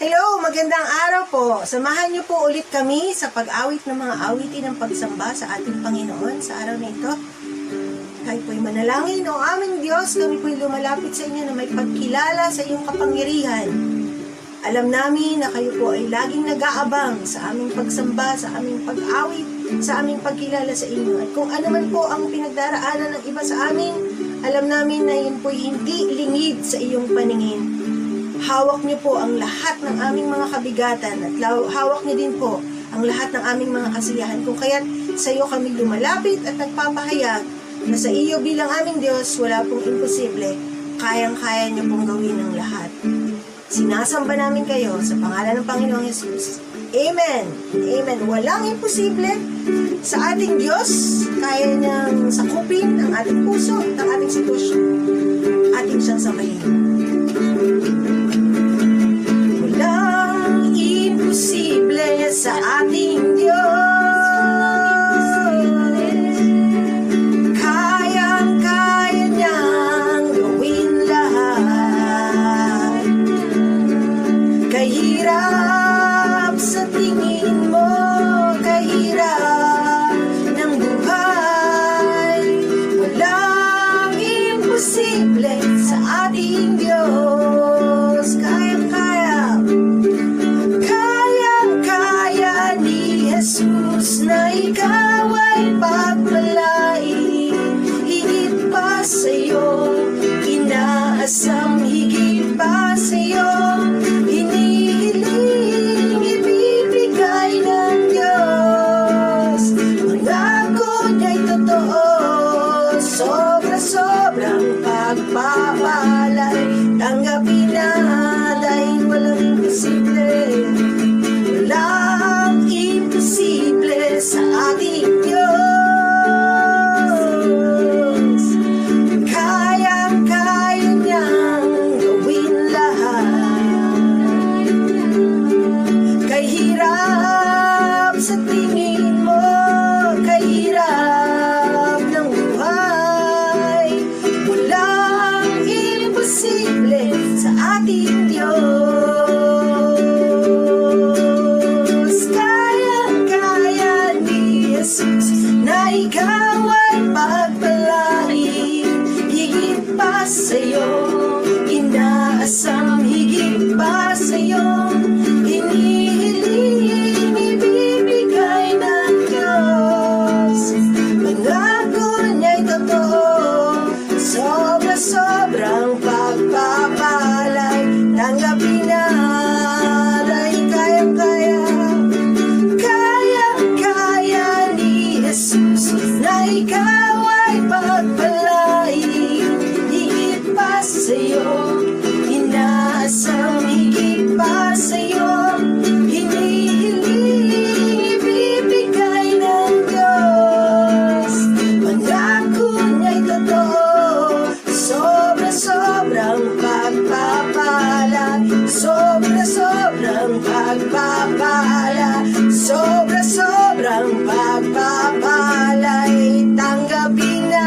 Hello, magandang araw po. Samahan niyo po ulit kami sa pag-awit ng mga awitin ng pagsamba sa ating Panginoon sa araw na ito. Kayo po'y manalangin, o aming Diyos, kami po'y lumalapit sa inyo na may pagkilala sa iyong kapangyarihan. Alam namin na kayo po ay laging nag-aabang sa aming pagsamba, sa aming pag-awit, sa aming pagkilala sa inyo. At kung ano man po ang pinagdaraanan ng iba sa amin, alam namin na yun po'y hindi lingid sa iyong paningin. Hawak niyo po ang lahat ng aming mga kabigatan at hawak niyo din po ang lahat ng aming mga kasiyahan. Kung kaya't sa iyo kami lumalapit at nagpapahayag na sa iyo bilang aming Diyos, wala pong imposible. Kayang-kaya niyo pong gawin ang lahat. Sinasamba namin kayo sa pangalan ng Panginoong Yesus. Amen. Amen. Walang imposible sa ating Diyos. Kaya niyang sakupin ang ating puso at ang ating sitwasyon. Ating siyang sambahin. Walang imposible sa ating Diyos. Kayang-kaya niyang gawin lahat. Kahirap sa tingin mo, kahirap ng buhay, walang imposible sa ating Diyos. Kayang-kaya ni Jesus na ikaw ay pagpalain. Higit pa sa'yo, inaasam higit pa sa'yo. Hinihiling ibibigay ng Diyos. Pangako niya'y totoo, sobra-sobrang pagpapalay. Tanggapin na dahil walang imposible. Walang imposible sa ating Diyos. Kayang-kaya niyang gawin lahat. Kahirap sa tingin mo, kahirap ng buhay, walang imposible sa ating Diyos. Kayang-kaya ni Jesus na ikaw ay pagpalain. Higit pa sa'yo, inaasam higit pa sa'yo. Hinihiling ibibigay ng Diyos. Pangako niya'y totoo, sobra-sobrang pagpapalay. Tanggapin na dahil kayang-kaya. Kayang-kaya ni Jesus na ikaw ay pagpalain. Higit pa sa'yo, inaasam higit pa sa'yo. Hinihiling ibibigay ng Diyos. Pangako niya'y totoo, sobra-sobrang pagpapala. Sobra-sobrang pagpapala. Sobra-sobrang pagpapalay. Tanggapin na.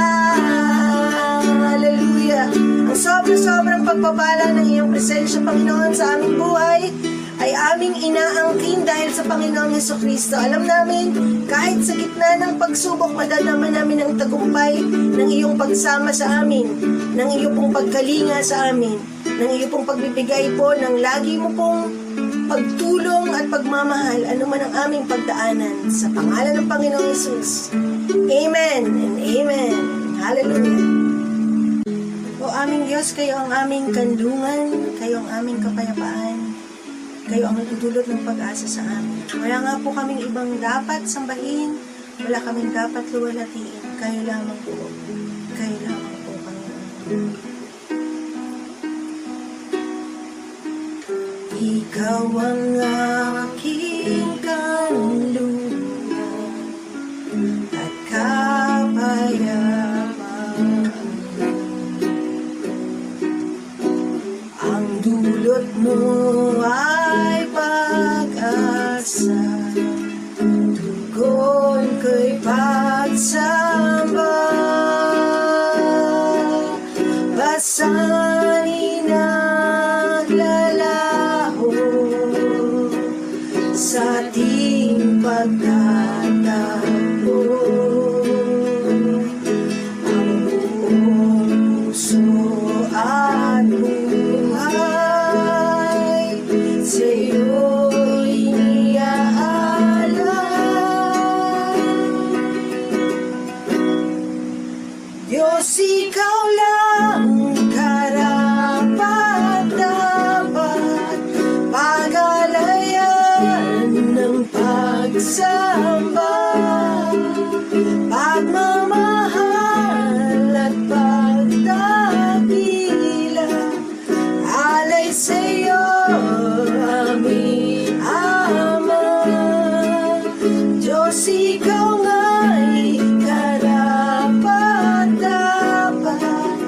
Hallelujah. Ang sobra-sobrang pagpapala ng iyong presensya, Panginoon, sa aming buhay ay aming inaangkin dahil sa Panginoong Jesucristo. Alam namin, kahit sa gitna ng pagsubok, madadama namin ang tagumpay ng iyong pagsama sa amin, ng iyong pong pagkalinga sa amin, ng iyong pong pagbibigay po, ng lagi mo pong pagtulong at pagmamahal, anuman ang aming pagdaanan. Sa pangalan ng Panginoong Yesus. Amen and amen. Hallelujah. O aming Diyos, kayo ang aming kandungan, kayo ang aming kapayapaan. Kayo ang nagdudulot ng pag-asa sa amin. Wala nga po kaming ibang dapat sambahin, wala kaming dapat luwalhatiin. Kayo lamang po. Kayo lamang po, Panginoon. Ikaw ang aking kanlungan at kapayapaan. Ang dulot mo ay pag-asa, tugon ko'y pagsamba. Pasanin naglalaho pagsamba, pagmamahal at pagdakila, alay sa'yo aming Ama. Diyos, ikaw nga'y karapat-dapat,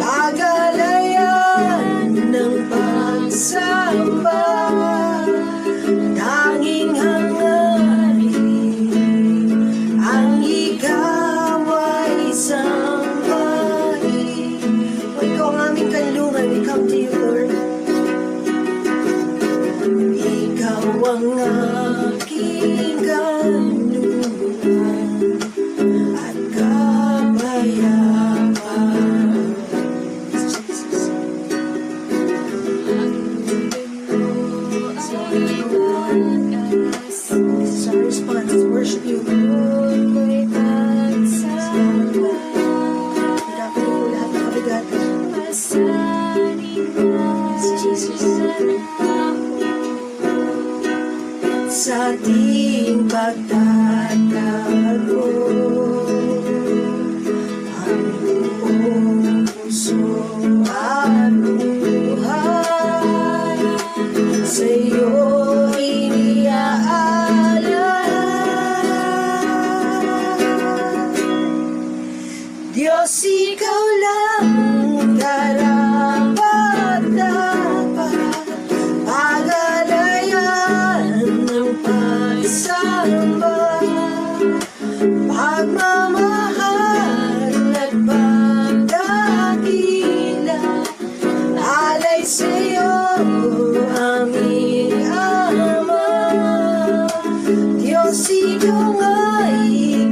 pagalayan ng pagsamba, tanging hangarin ang ikaw ay sambahin. O ikaw ang aming kanlungan, we come to you, Lord. Ikaw ang aking kanlungan at kapayapaan. Jesus. This is our response to worship you. Hirapan niyo lahat ng kabigatan. Jesus. Sa ating pagtatago, ang buong puso at buhay sa'yo Diyos, ikaw lang karapat-dapat, pagalayan ng pagsamba, pagmamahal at pagdakila, alay sa'yo aming Ama. Diyos, ikaw nga'y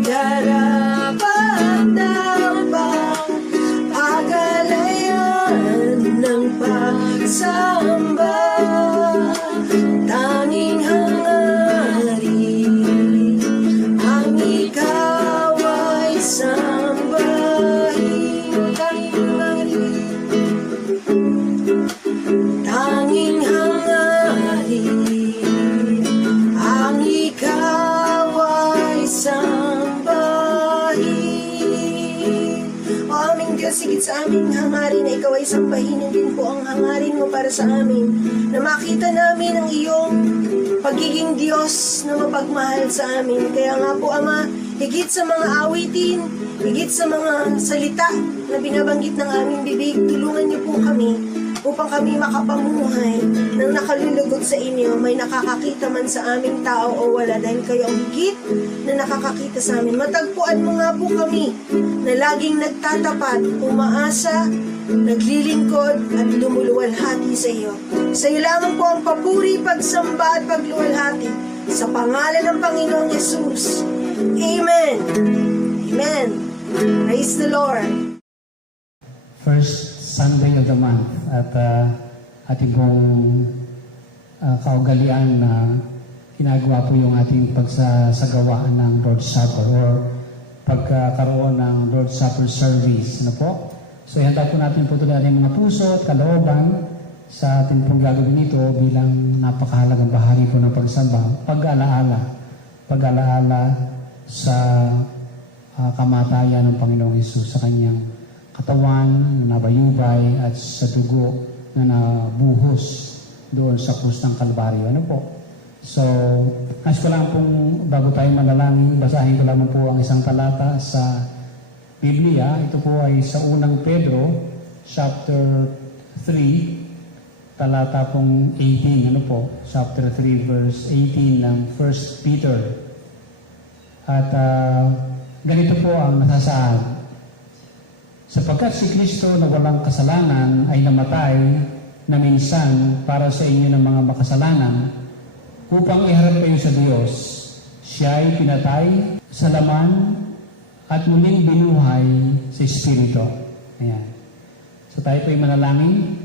samba, tanging hangarin ang ikaw ay sambahin. Tanging hangarin ang ikaw ay sambahin. O aming Diyos, higit sa aming hangarin na ikaw ay sambahin, din po ang hangarin mo para sa amin, na makita namin ang iyong pagiging Diyos na mapagmahal sa amin. Kaya nga po, Ama, higit sa mga awitin, higit sa mga salita na binabanggit ng aming bibig, tulungan niyo po kami upang kami makapamuhay ng nakalulugod sa inyo, may nakakakita man sa aming tao o wala, dahil kayo ang higit na nakakakita sa amin. Matagpuan mo nga po kami na laging nagtatapat, umaasa, naglilingkod at lumuluwalhati sa iyo. Sa iyo lamang po ang papuri, pagsamba at pagluwalhati, sa pangalan ng Panginoong Yesus. Amen. Amen. Praise the Lord. First Sunday of the month at ating pong kaugalian na ginagawa po yung ating pagsasagawaan ng Lord's Supper or pagkakaroon ng Lord's Supper service. Ano po? So, ihanda po natin po ito na ating mga puso at kalooban sa ating pong gagawin nito bilang napakahalagang bahagi po ng pagsamba. Pag-alaala sa kamatayan ng Panginoong Hesus, sa kanyang katawan na nabayubay at sa dugo na nabuhos doon sa krus ng Kalbaryo. Ano po? So, nais ko lang pong, bago tayo manalangin, basahin ko lamang po ang isang talata sa Biblia. Ito po ay sa unang Pedro, chapter 3, talata pong 18. Ano po? Chapter 3, verse 18 ng 1 Peter. At ganito po ang nasasaad. Sapagkat si Kristo na walang kasalanan ay namatay na minsan para sa inyo ng mga makasalanan, upang iharap kayo sa Diyos. Siya ay pinatay sa laman at muling binuhay sa Espiritu. Ayan. So tayo po ay manalangin.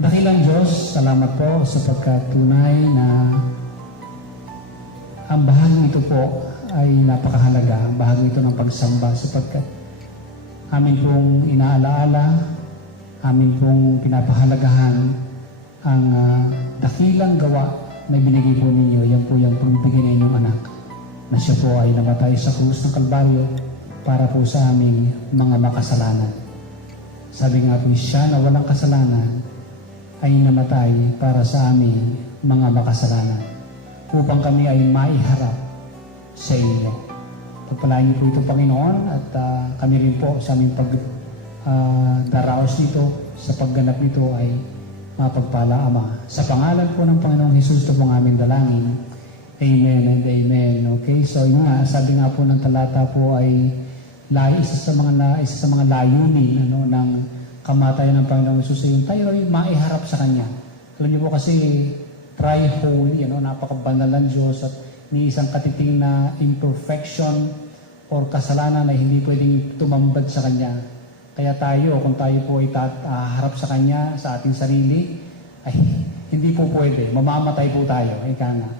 Dakilang Diyos, salamat po sapagkat tunay na ang bahagi ito po ay napakahalaga. Ang bahagi ito ng pagsamba sapagkat amin pong inaalaala, amin pong pinapahalagahan ang dakilang gawa na binigay po ninyo, yan po yung pagbibigay ng inyong anak, na siya po ay namatay sa krus ng Kalbaryo para po sa aming mga makasalanan. Sabi nga po, siya na walang kasalanan ay namatay para sa aming mga makasalanan upang kami ay maiharap sa inyo. Pagpalain niyo po ito, Panginoon, at kami rin po sa aming daraos nito, sa pagganap nito ay mapagpala, Ama. Sa pangalan po ng Panginoong Hesus, ito pong aming dalangin. Amen and amen. Okay, so yun nga, sabi nga po ng talata po ay isa sa mga layunin ng kamatayan ng Panginoong Hesus ay yung tayo ay maiharap sa Kanya. Alam niyo po kasi tri-holy, napakabanal ng Diyos at ni isang katiting na imperfection or kasalanan na hindi pwedeng tumambad sa Kanya. Kaya tayo, kung tayo po ay harap sa Kanya, sa ating sarili, ay hindi po pwede. Mamamatay po tayo, ika nga.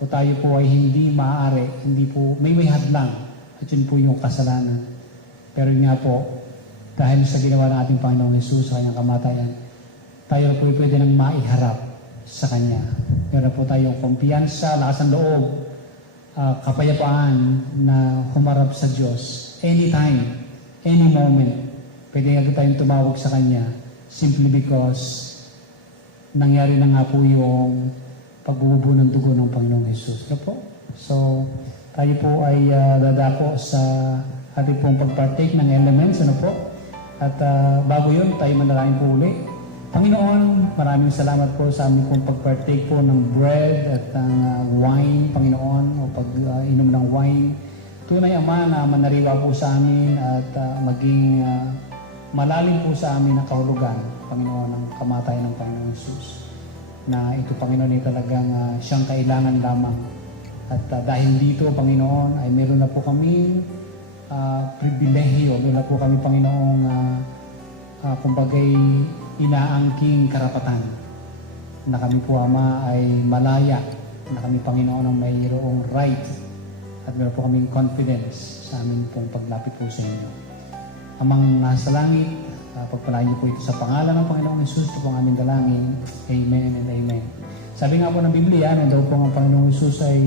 O tayo po ay hindi maaari, hindi po, may hadlang. At yun po yung kasalanan. Pero yun nga po, dahil sa ginawa ng ating Panginoong Hesus sa Kanyang kamatayan, tayo po ay pwede nang maiharap sa Kanya. Meron po tayong kumpiyansa, lakas ng loob, kapayapaan na humarap sa Diyos. Anytime, any moment, pwede nga tayong tumawag sa Kanya simply because nangyari na nga po yung pagbubuo ng dugo ng Panginoong Hesus. Ano po? So, tayo po ay dadako sa ating pong pagpartake ng elements. Ano po? At bago yun, tayo manalangin po uli. Panginoon, maraming salamat po sa aming pong pagpartake po ng bread at ng wine, Panginoon, o pag-inom ng wine. Tunay, Ama, na manariwa po sa amin at maging malalim po sa amin ang kahulugan, Panginoon, ng kamatayan ng Panginoong Hesus. Na ito, Panginoon, ay talagang siyang kailangan lamang. At dahil dito, Panginoon, ay meron na po kami pribilehiyo, meron na po kami, Panginoong, kumbagay, inaangking karapatan na kami po, Ama, ay malaya, na kami, Panginoon, ang mayroong right at meron po kaming confidence sa amin pong paglapit po sa inyo. Amang nasa langit, pagpalain niyo po ito sa pangalan ng Panginoong Hesus, ito po ang aming dalangin. Amen and amen. Sabi nga po ng Biblia, na daw po ang Panginoong Hesus ay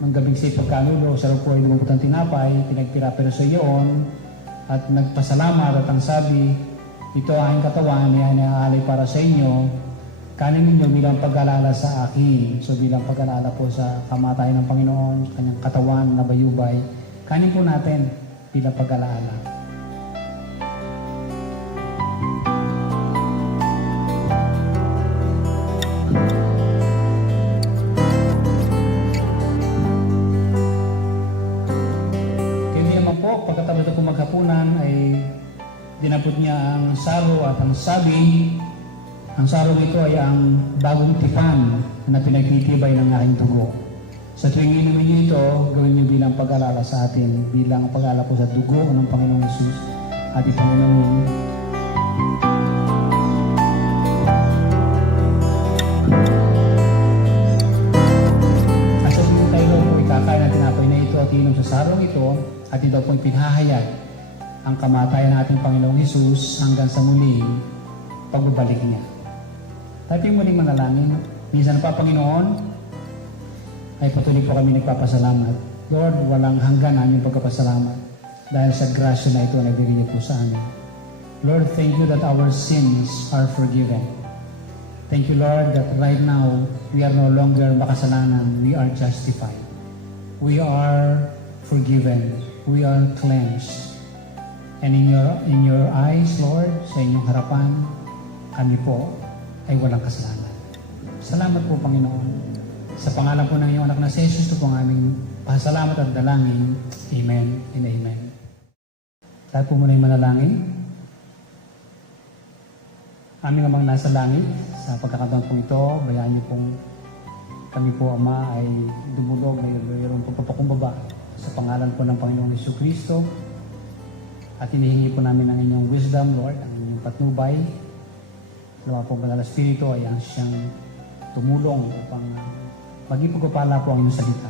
manggabing sa pagkanulo, sa po ay lumuputang tinapay, pinagpira-pira sa iyon, at nagpasalamat at ang sabi, ito ang katawan, yan ay aalay para sa inyo, kanin ninyo bilang pag-alala sa akin. So bilang pag-alala po sa kamatayan ng Panginoon, kanyang katawan na bayubay, kanin po natin bilang pag-alala. Pagkatapos na po maghapunan ay dinapot niya ang saro at ang sabi, ang saro ito ay ang bagong tipan na pinagtitibay ng aking dugo. Sa tuwing inumin niyo ito, gawin niyo bilang pag-alala sa atin, bilang pag-alala po sa dugo ng Panginoong Hesus at ipangunamin. At sa tuwing tayo po ikakain natin apay na ito at inom sa sarong ito, at ito po'y pinahayag ang kamatayan ng ating Panginoong Hesus hanggang sa muling pagbabalik niya. Tayo muling manalangin. Minsan pa, Panginoon, ay patuloy po kami nagpapasalamat. Lord, walang hanggan aming pagkapasalamat dahil sa grasya na ito na ibigay niyo po sa amin. Lord, thank you that our sins are forgiven. Thank you, Lord, that right now we are no longer makasalanan. We are justified. We are forgiven. We are cleansed. And in your eyes, Lord, sa inyong harapan, kami po ay walang kasalanan. Salamat po, Panginoon. Sa pangalan po ng iyong anak na si Jesus, ito po ang aming pasalamat at dalangin. Amen and amen. Tayo po muna yung manalangin. Aming Amang nasa langit, sa pagkakataon po ito, bayaan niyo pong kami po, Ama, ay dumulog na mayroong pagpapakumbaba sa pangalan po ng Panginoong Jesucristo. At hinihingi po namin ang inyong wisdom, Lord, ang inyong patnubay. Luwa po Banal na Espiritu ay ang siyang tumulong upang maging pagpapala po ang inyong salita.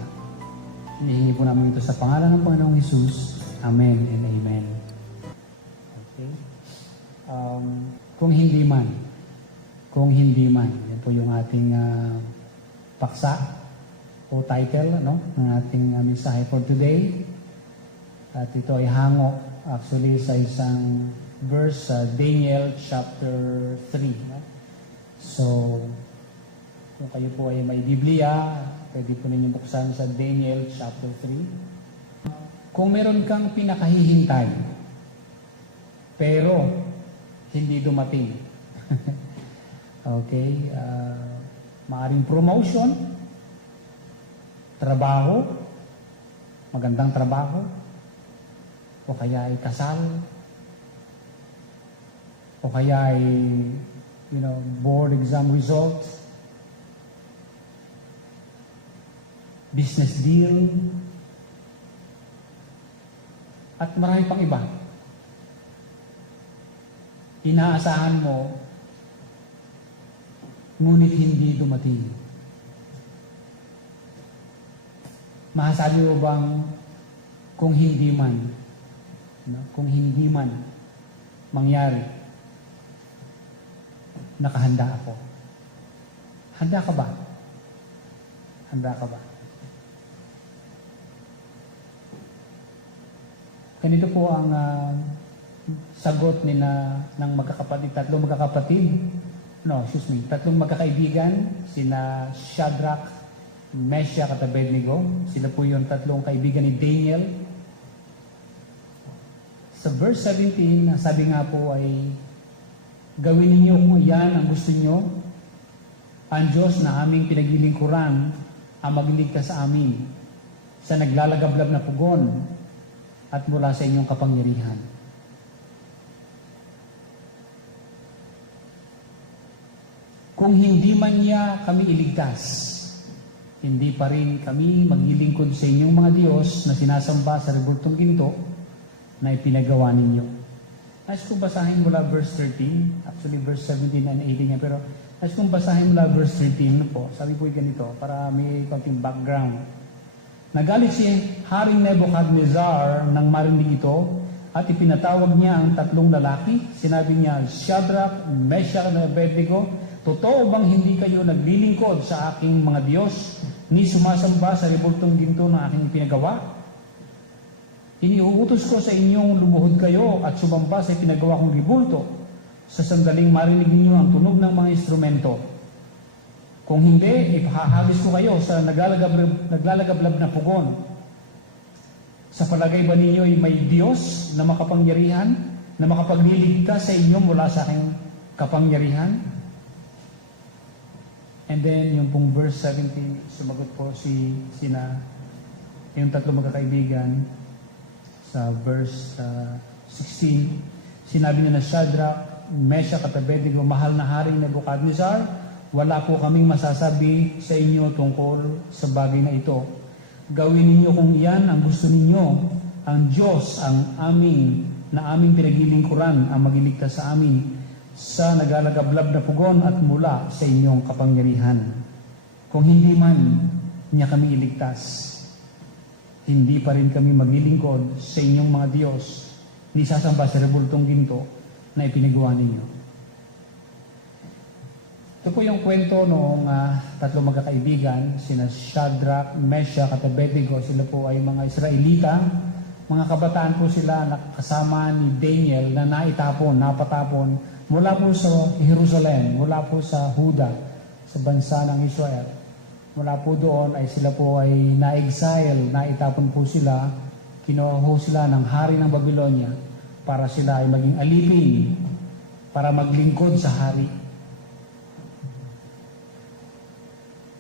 Hinihingi po namin ito sa pangalan ng Panginoong Hesus. Amen and amen. Okay. Kung hindi man, yan po yung ating paksa o title ng ating mensahe for today. At ito ay hango actually sa isang verse sa Daniel chapter 3. No? So, kung kayo po ay may Biblia, pwede po ninyo buksan sa Daniel chapter 3. Kung meron kang pinakahihintay, pero hindi dumating. Okay? Maaring promotion, trabaho, magandang trabaho, o kaya ay kasal, o kaya ay board exam results, business deal, at marami pang iba. Inaasahan mo, ngunit hindi dumating. Masasabi mo bang kung hindi man mangyari, nakahanda ako? Handa ka ba? Handa ka ba? Ganito po ang sagot ng tatlong magkakaibigan, sina Shadrach, Meshach at Abednego. Sila po yung tatlong kaibigan ni Daniel. Sa verse 17, sabi nga po ay, gawin ninyo kung iyan ang gusto nyo. Ang Diyos na aming pinaglilingkuran ang magliligtas sa amin sa naglalagablab na pugon at mula sa inyong kapangyarihan. Kung hindi man niya kami iligtas, hindi pa rin kami maglilingkod sa inyong mga Diyos na sinasamba sa rebultong ginto na ipinagawa ninyo. Nais kong basahin mula verse 13, actually verse 17 and 18 nga, pero nais kong basahin mula verse 13 po. Sabi po ganito, para may konting background. Nagalit si Haring Nebuchadnezzar nang marinig ito at ipinatawag niya ang tatlong lalaki. Sinabi niya, Shadrach, Meshach at Abednego, totoo bang hindi kayo naglilingkod sa aking mga Diyos ni sumasamba sa rebultong ginto na aking pinagawa? Iniuutos ko sa inyong lumuhod kayo at sumamba sa pinagawa kong rebulto sa sandaling marinig ninyo ang tunog ng mga instrumento. Kung hindi, ipahahagis ko kayo sa naglalagablab na pugon. Sa palagay ba ninyo ay may Diyos na makapangyarihan na makapagliligtas sa inyo mula sa aking kapangyarihan? And then, yung pong verse 17, sumagot po yung tatlong magkakaibigan sa verse 16. Sinabi niya na Shadrach, Meshach at Abednego, mahal na Haring Nebuchadnezzar, wala po kaming masasabi sa inyo tungkol sa bagay na ito. Gawin ninyo kung iyan ang gusto ninyo. Ang Diyos ang aming pinaglilingkuran ang magliligtas sa amin sa naglalagablab na pugon at mula sa inyong kapangyarihan. Kung hindi man niya kami iligtas, hindi pa rin kami maglilingkod sa inyong mga Diyos ni sasamba sa rebultong ginto na ipinagawa ninyo. Ito po yung kwento noong tatlong magkakaibigan, sina Shadrach, Meshach at Abednego. Sila po ay mga Israelita. Mga kabataan po sila nakasama ni Daniel na napatapon mula po sa Jerusalem, mula po sa Huda, sa bansa ng Israel. Mula po doon ay sila po ay na-exile, naitapon po sila, kinuha sila ng hari ng Babylonia para sila ay maging alipin, para maglingkod sa hari.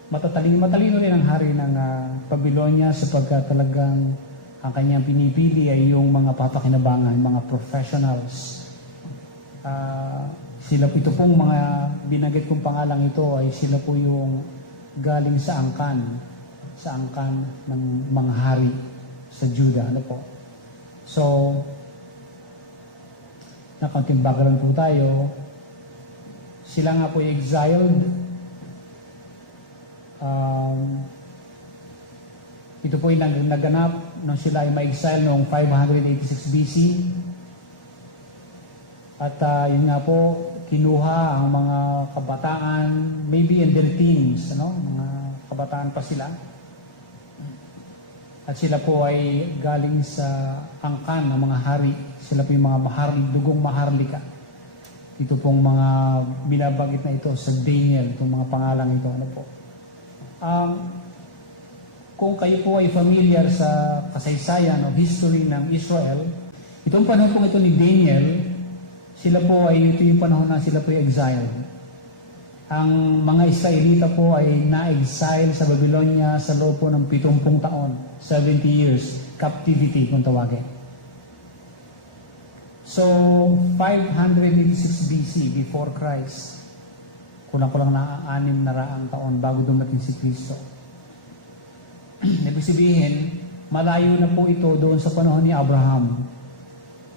Matalino rin ang hari ng Babylonia sapagkat talagang ang kanyang pinipili ay yung mga papakinabangan, mga professionals. Ito pong mga binanggit kong pangalang ito ay sila po yung galing sa angkan ng mga hari sa Juda. So, nakaunting background po tayo. Sila nga po yung exiled. Ito po yung naganap nung sila ay ma-exile noong 586 BC. At yun nga po, kinuha ang mga kabataan, maybe in their teens, mga kabataan pa sila. At sila po ay galing sa angkan ng mga hari. Sila po yung mga dugong maharlika. Ito pong mga binabagit na ito sa Daniel, itong mga pangalan ito. Ano po? Kung kayo po ay familiar sa kasaysayan o history ng Israel, itong panahon po ito ni Daniel, sila po ay, ito yung panahon na sila po ay exiled. Ang mga Israelita po ay na-exile sa Babylonia sa loob po ng 70 taon, 70 years, captivity kung tawagin. So, 586 BC, before Christ, kulang-kulang na 600 taon bago dumating si Kristo. Ibig sabihin, malayo na po ito doon sa panahon ni Abraham.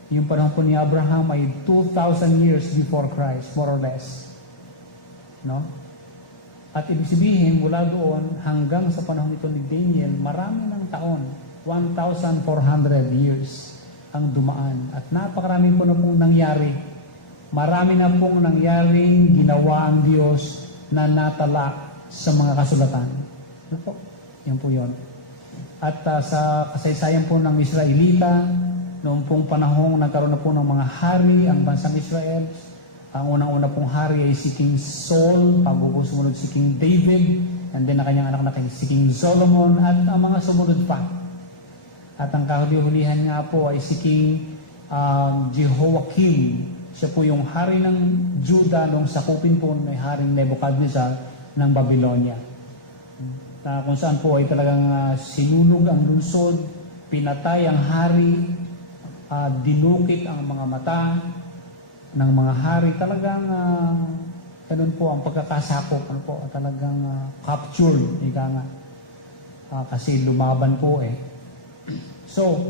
Yung panahon po ni Abraham ay 2,000 years before Christ, more or less. No? At ibig sabihin, mula doon hanggang sa panahon ito ni Daniel, marami ng taon, 1,400 years ang dumaan. At napakarami po na pong nangyari. Marami na pong nangyaring ginawa ang Diyos na natala sa mga kasulatan. Ano po? Yan po yun. At sa kasaysayan po ng Israelita, noong pong panahong nagkaroon na po ng mga hari ang bansang Israel, ang unang-una pong hari ay si King Saul, bago po sumunod si King David, and then ang kanyang anak na si King Solomon, at ang mga sumunod pa. At ang kahuli-hulihan nga po ay si King Jehoiakim. Siya po yung hari ng Judah nung sakupin po ng haring Nebuchadnezzar ng Babylonia. Kung saan po ay talagang sinunog ang lungsod, pinatay ang hari, dinukit ang mga mata ng mga hari. Talagang ganun po ang pagkakasakop, ano po, talagang captured, ika nga. Kasi lumaban po eh. So,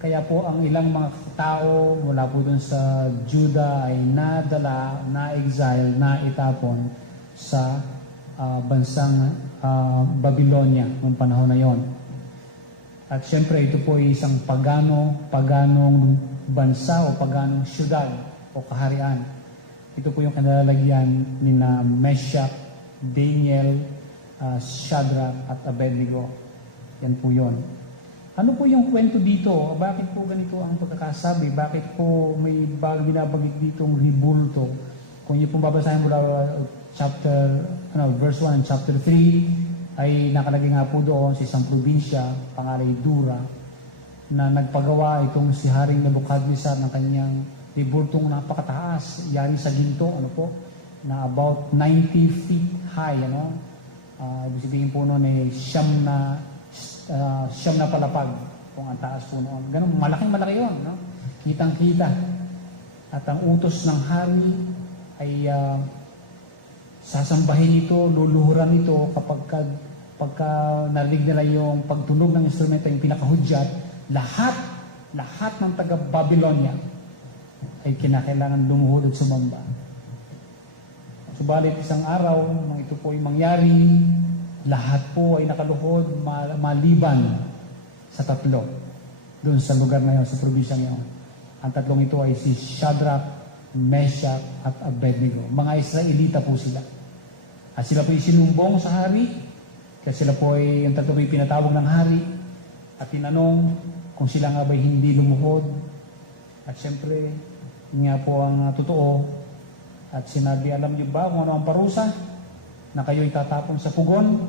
kaya po ang ilang mga tao mula po dun sa Judah ay nadala, na-exile, na-itapon sa bansang Babylonia noong panahon na yon. At syempre ito po ay isang paganong bansa o paganong syudad o kaharian. Ito po yung kanalalagyan ni na Meshach, Daniel, Shadrach at Abednego. Yan po yon. Ano po yung kwento dito? Bakit po ganito ang pagkakasabi? Bakit po may binabagit ditong ribulto? Kung niyo pong babasahin mula verse 1 and chapter 3, ay nakalagay nga po doon sa isang probinsya, pangalan Dura, na nagpagawa itong si Haring Nebuchadnezzar ng kanyang ribultong napakataas, yari sa ginto, ano po, na about 90 feet high, ano? Ibig sabihin po noon ay siyam na palapag kung ang taas po noon. Ganun, malaking-malaki yun, no? Kitang-kita. At ang utos ng hari ay sasambahin ito, luluhuran ito pagka narinig nila yung pagtunog ng instrumento, yung pinakahudyat, lahat ng taga-Babylonia ay kinakailangan lumuhod at sumamba. Subalit isang araw, nang ito po ay mangyari, lahat po ay nakaluhod maliban sa tatlo doon sa lugar na yun, sa probinsya ngayon. Ang tatlong ito ay si Shadrach, Meshach at Abednego. Mga Israelita po sila. At sila po ay sinumbong sa hari, kasi sila po ay, yung tatlo po ay pinatawag ng hari at tinanong kung sila nga ba hindi lumuhod. At syempre, nga po ang totoo. At sinabi, alam niyo ba kung ano ang parusa? Na kayo itatapon sa pugon?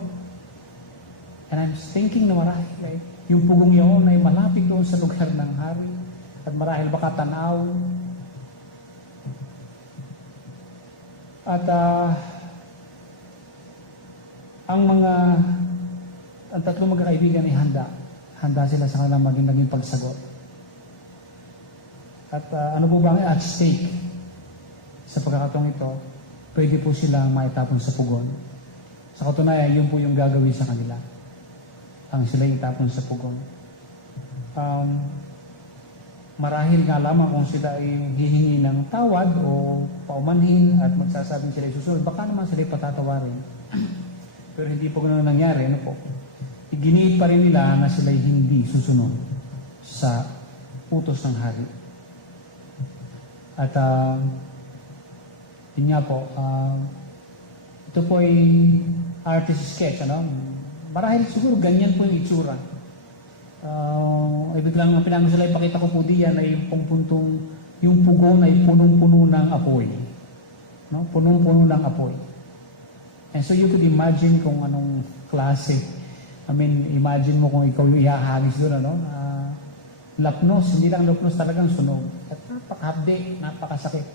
And I'm thinking na marahil, yung pugong yun ay malapit doon sa lugar ng hari. At marahil baka tanaw. At ang tatlong magkakaibigan ay handa. Handa sila sa kanilang maging pagsagot. At ano po ba ang at stake sa pagkakataong ito? Pwede po silang maitapon sa pugon. Sa katunayan, yun po yung gagawin sa kanila. Ang sila itapon sa pugon. Marahil nga lamang kung sila ay hihingi ng tawad o paumanhin at magsasabing sila susunod, baka naman sila patatawarin. Pero hindi po ganoon nangyari. Ano po? Iginiit pa rin nila na sila hindi susunod sa utos ng hari. At yun nga po, Ito po ay artist sketch, ano? Marahil siguro ganyan po yung itsura. Ibig lang ang pinangusalay ipakita ko po diyan ay yung puntong yung pugon ay punong-puno ng apoy. No? Punong-puno ng apoy. And so you could imagine kung anong klase. I mean, imagine mo kung ikaw yung ihahagis doon, ano? Lapnos, hindi lang lapnos, talagang sunog. At napakahapde, napakasakit.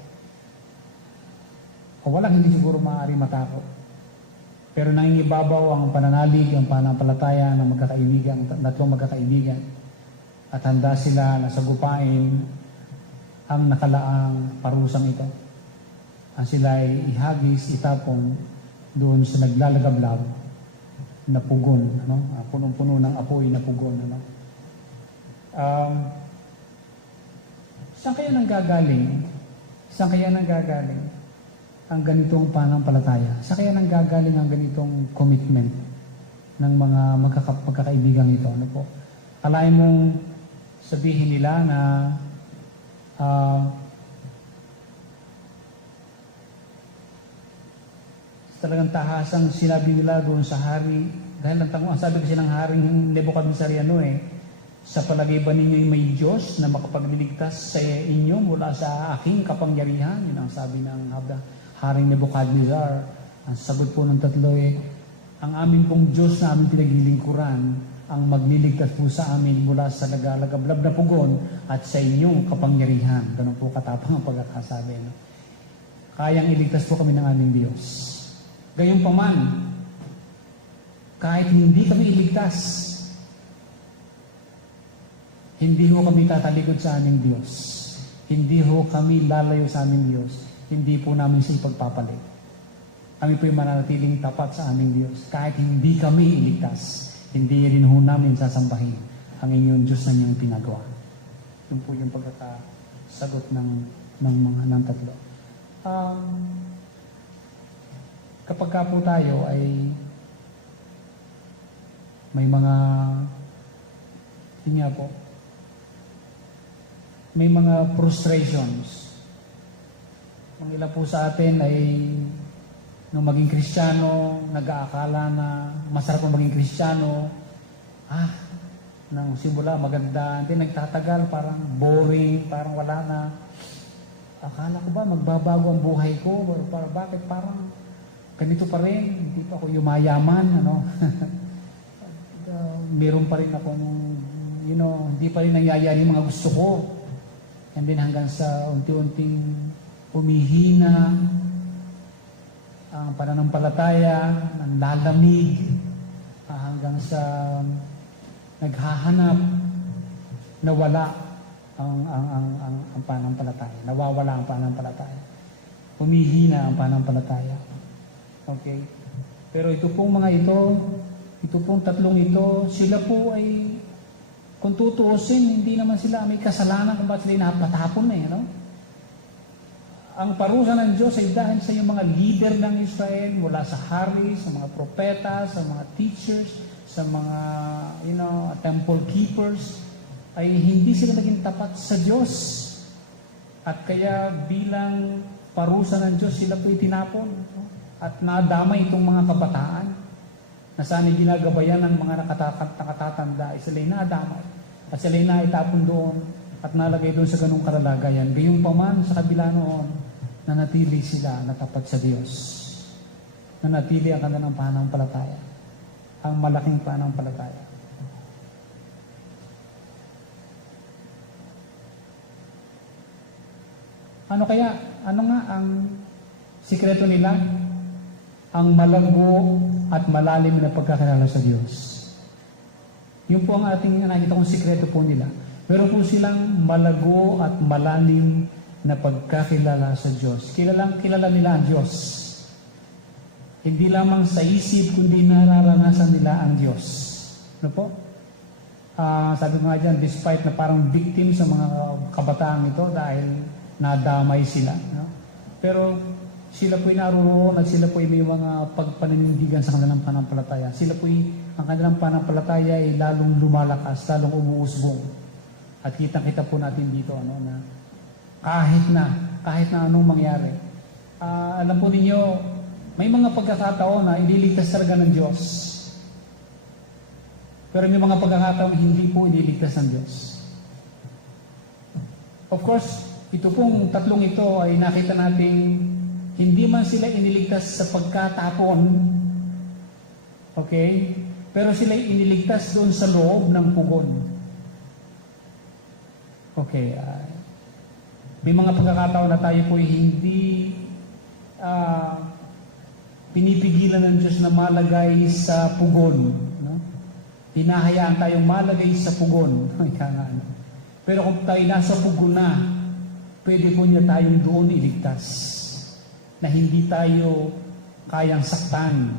O walang hindi siguro maaari matakot. Pero nangingibabaw ang pananalig, ang panampalataya ng magkakaibigan, tatlong magkakaibigan. At handa sila na sagupain ang nakalaang parusang ito. Sila ay ihagis, itapong doon sa naglalagablab na pugon, ano? Punong-puno ng apoy na pugon. Ano? Saan kaya nanggagaling? Saan kaya nanggagaling ang ganitong panampalataya? Saan kaya nanggagaling ang ganitong commitment ng mga magkakaibigan ito? Ano po? Alain mong sabihin nila na talagang tahasang sinabi nila doon sa hari, dahil ang sabi kasi ng haring Nebuchadnezzar sa palagay ba ninyo may Diyos na makapagliligtas sa inyo mula sa aking kapangyarihan? Yun ang sabi ng haring Nebuchadnezzar. Ang sagot po ng tatlo ang amin pong Diyos na aming pinaglilingkuran ang magliligtas po sa amin mula sa nagalagablab na pugon at sa inyong kapangyarihan. Ganun po katapang ang pagkakasabi. No? Kayang iligtas po kami ng aming Diyos. Gayunpaman, kahit hindi kami iligtas, hindi ho kami tatalikod sa aming Diyos. Hindi ho kami lalayo sa aming Diyos. Hindi po namin siya ipagpapalit. Kami po yung mananatiling tapat sa aming Diyos. Kahit hindi kami iligtas, hindi rin ho namin sasambahin ang inyong Diyos na niyang pinagawa. Yun po yung pagkakasagot ng tatlo. Kapag ka po tayo ay may mga yun nga po, may mga frustrations. Ang ilan po sa atin ay nung maging Kristiyano, nag-aakala na masarap ang maging Kristiyano. Nang simula maganda, hindi nagtatagal, parang boring, parang wala na. Akala ko ba magbabago ang buhay ko? Bakit parang ganito pa rin? Hindi pa ako yumayaman, ano? Meron pa rin ako hindi pa rin nangyayari yung mga gusto ko. And then hanggang sa unti-unting humihina ang pananampalataya, ang lalamig, hanggang sa naghahanap, nawala ang pananampalataya. Nawawala ang pananampalataya. Humihina ang pananampalataya. Okay? Pero ito pong mga ito pong tatlong ito, sila po ay kung tutuusin, hindi naman sila may kasalanan kung bakit sila napatapon no? Ang parusa ng Diyos ay dahil sa yung mga leader ng Israel, mula sa hari, sa mga propeta, sa mga teachers, sa mga, temple keepers, ay hindi sila naging tapat sa Diyos. At kaya bilang parusa ng Diyos, sila po'y tinapon. At nadamay itong mga kabataan na sana ginagabayan ng mga nakatatanda ay sila'y nadamay. At sila'y naitapon doon at nalagay doon sa ganung kalalagayan. Gayunpaman sa kabila noon, nanatili sila na tapat sa Diyos. Nanatili ang kanilang pananampalataya. Ang malaking pananampalataya. Ano nga ang sikreto nila? Ang malago at malalim na pagkakilala sa Diyos. Yun po ang ating nakikita kong sikreto po nila. Meron po silang malago at malalim na pagkakilala sa Diyos. Kilala nila ang Diyos. Hindi lamang sa isip, kundi nararanasan nila ang Diyos. Ano po? Sabi ko nga dyan, despite na parang victim sa mga kabataan ito dahil nadamay sila. No? Pero sila po'y naroon at sila po'y may mga pagpaninindigan sa kanilang pananampalataya. Ang kanilang pananampalataya ay lalong lumalakas, lalong umuusbong. At kitang-kita po natin dito, na kahit na anong mangyari. Alam po ninyo, may mga pagkakataon na iniligtas talaga ng Diyos. Pero may mga pagkakataon hindi po iniligtas ng Diyos. Of course, ito pong tatlong ito ay nakita nating hindi man sila iniligtas sa pagkatapon, okay? Pero sila iniligtas doon sa loob ng pugon. Okay, may mga pagkakataon na tayo po hindi pinipigilan ng Diyos na malagay sa pugon. No? Hinahayaan tayong malagay sa pugon. Pero kung tayo nasa pugon na, pwede po niya tayong doon iligtas. Na hindi tayo kayang saktan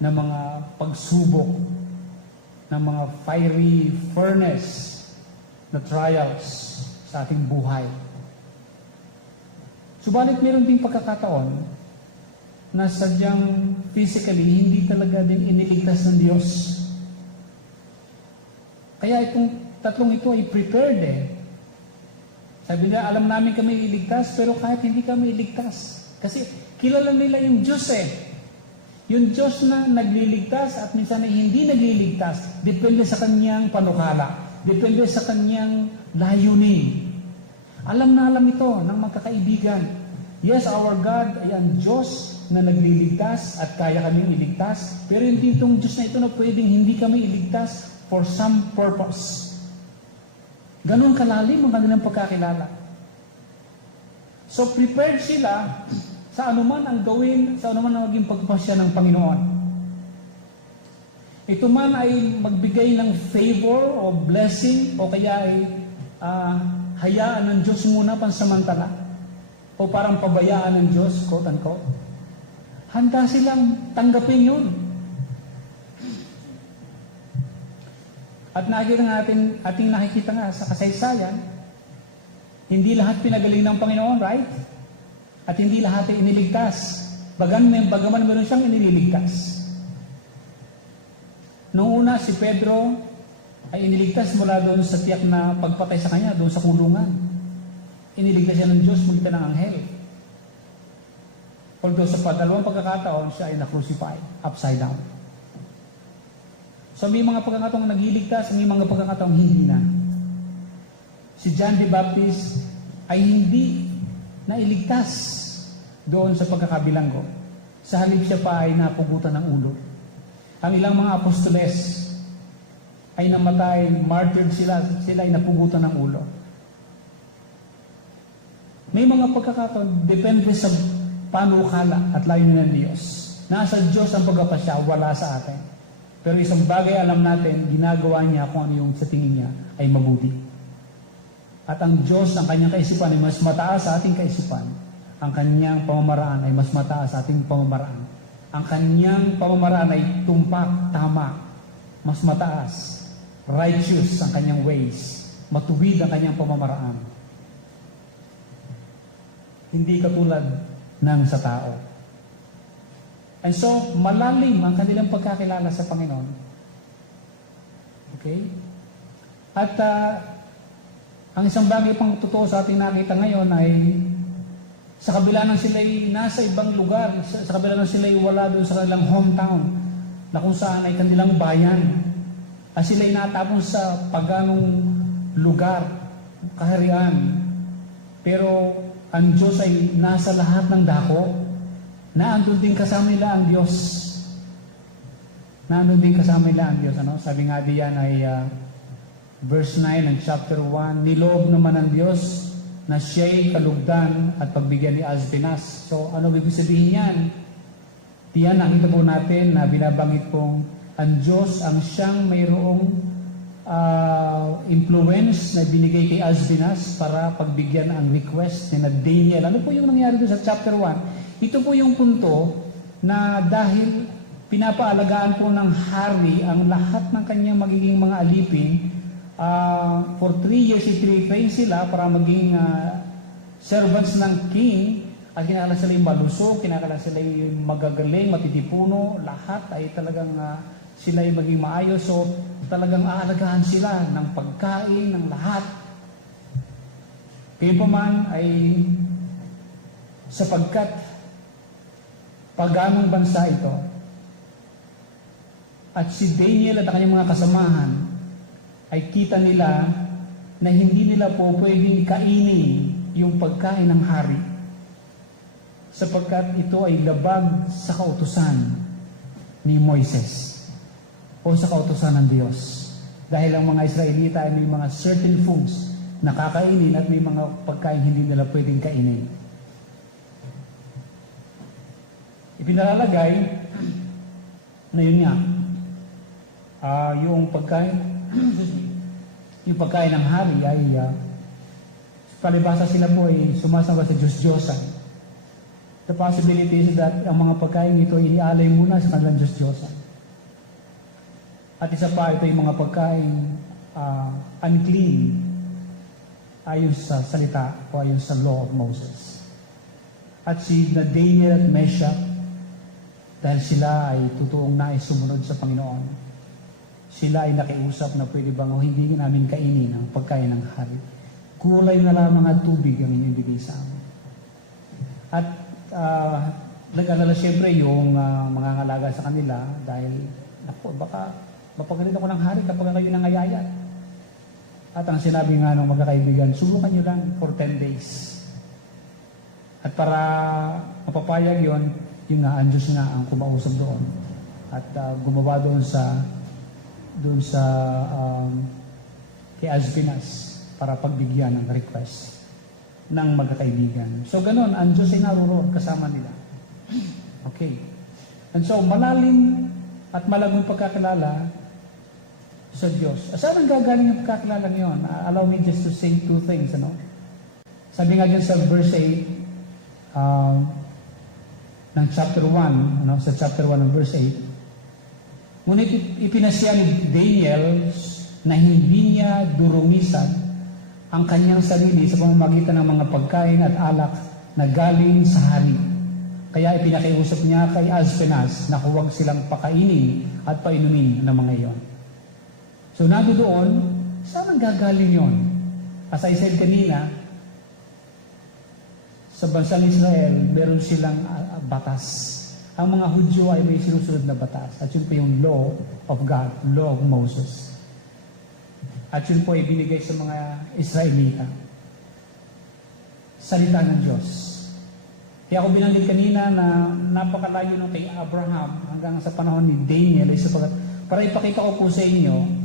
ng mga pagsubok, ng mga fiery furnace na trials sa ating buhay. Subalit meron ding pagkakataon na sadyang physically hindi talaga din iniligtas ng Diyos. Kaya itong tatlong ito ay prepared eh. Sabi nila, alam namin kami iligtas, pero kahit hindi kami iligtas. Kasi kilala nila yung Diyos eh. Yung Diyos na nagliligtas at minsan ay hindi nagliligtas, depende sa kanyang panukala, depende sa kanyang layunin. Alam na alam ito ng mga kakaibigan. Yes, our God ay ang Diyos na nagliligtas at kaya kaming iligtas, pero hindi itong Diyos na ito na pwedeng hindi kami iligtas for some purpose. Ganun kalalim ang kanilang pagkakilala. So prepared sila sa anuman ang gawin, sa anuman ang maging pagpasya ng Panginoon. Ito man ay magbigay ng favor o blessing o kaya ay hayaan ng Diyos muna pansamantala o parang pabayaan ng Diyos, quote unquote. Handa silang tanggapin yun. At ating nakikita nga sa kasaysayan, hindi lahat pinagaling ng Panginoon, right? At hindi lahat ay iniligtas. Bagaman meron siyang iniligtas. Noong una, si Pedro ay iniligtas mula doon sa tiyak na pagpatay sa kanya, doon sa kulungan. Iniligtas siya ng Diyos mula ng anghel. Although sa dalawang pagkakataon, siya ay na-crucify, upside down. So may mga pagkakataong nagliligtas, may mga pagkakataong hindi na. Si John the Baptist ay hindi nailigtas doon sa pagkakabilanggo. Sa halip siya pa ay napugutan ng ulo. Ang ilang mga apostoles ay namatay, martyred sila ay napugutan ng ulo. May mga pagkakataon, depende sa panukala at layunin ng Diyos. Nasa Diyos ang pagpapasya, wala sa atin. Pero isang bagay alam natin, ginagawa niya kung ano yung sa tingin niya ay mabuti. At ang Diyos, ang kanyang kaisipan ay mas mataas sa ating kaisipan. Ang kanyang pamamaraan ay mas mataas sa ating pamamaraan. Ang kanyang pamamaraan ay tumpak, tama, mas mataas. Righteous ang kanyang ways. Matuwid ang kanyang pamamaraan. Hindi katulad ng sa tao. And so, malalim ang kanilang pagkakilala sa Panginoon. Okay? At ang isang bagay pang totoo sa ating nakita ngayon ay sa kabila ng sila'y nasa ibang lugar, sa kabila ng sila'y wala doon sa kanilang hometown, na kung saan ay kanilang bayan, at sila'y natapon sa paganong lugar, kaharian. Pero ang Diyos ay nasa lahat ng dako, na andun din kasama nila ang Diyos. Na andun din kasama nila ang Diyos. Ano? Sabi nga diyan ay verse 9 ng chapter 1, niloob naman ng Diyos na siya'y kalugdan at pagbigyan ni Azpenas. So ano ibig sabihin yan? Diyan nakita po natin na binabanggit pong ang Diyos ang siyang mayroong influence na binigay kay Azpenas para pagbigyan ang request ni Daniel. Ano po yung nangyari doon sa chapter 1? Ito po yung punto na dahil pinapaalagaan po ng hari ang lahat ng kanyang magiging mga alipin, for 3 years i-train sila para maging servants ng king, at kinakailangan sila yung malusog, kinakailangan sila yung magagaling, matitipuno, lahat ay talagang sila yung maging maayos. So talagang aalagaan sila ng pagkain, ng lahat. Kaya pa man ay sapagkat paganong bansa ito. At si Daniel at ang kanyang mga kasamahan ay kita nila na hindi nila po pwedeng kainin yung pagkain ng hari sapagkat ito ay labag sa kautusan ni Moises o sa kautusan ng Diyos. Dahil ang mga Israelita ay may mga certain foods na kakainin at may mga pagkain hindi nila pwedeng kainin. Ipinalalagay na yun nga, yung pagkain ng hari ay palibasa sila po ay sumasamba sa Diyos-Diyosan. The possibility is that ang mga pagkain ito ay ialay muna sa kanilang Diyos-Diyosan. At isa pa, ito yung mga pagkain unclean ayon sa salita o ayon sa law of Moses. At si Daniel at Meshach, dahil sila ay totoong nais sumunod sa Panginoon, sila ay nakiusap na pwede bang o hindi namin kainin ang pagkain ng hari. Kulay na lamang at tubig ang inyong bigay sa amin. At nag-alala siyempre yung mga ngalaga sa kanila dahil baka mapagalit ako ng hari kapag kayo nangayayat. At ang sinabi nga ng magkakaibigan, subukan nyo lang for 10 days. At para mapapayag yon, yung nga, ang Diyos nga ang kumausap doon. At gumawa doon sa kay Azpinas para pagbigyan ng request ng magkakaibigan. So ganun, ang Diyos ay naroon kasama nila. Okay. And so malalim at malagong pagkakilala sa Diyos. Saan ang gagaling ang pagkakilala ngayon? Allow me just to say two things. Sabi nga dyan sa verse 8 ng chapter 1, sa chapter 1 ng verse 8, ngunit ipinasya ni Daniel na hindi niya durumisan ang kanyang sarili sa pamamagitan ng mga pagkain at alak na galing sa hari. Kaya ipinakiusap niya kay Azpenas na huwag silang pakainin at painumin ng mga iyon. So nabi doon, saan ang gagaling yon? As I said kanina, sa bansang Israel, meron silang batas. Ang mga Hudyo ay may sinusunod na batas. At yun po yung law of God, law of Moses. At yun po ay binigay sa mga Israelita. Salita ng Diyos. Kaya ako binanggit kanina na napakalayo nung kay Abraham hanggang sa panahon ni Daniel para ipakita ko po sa inyo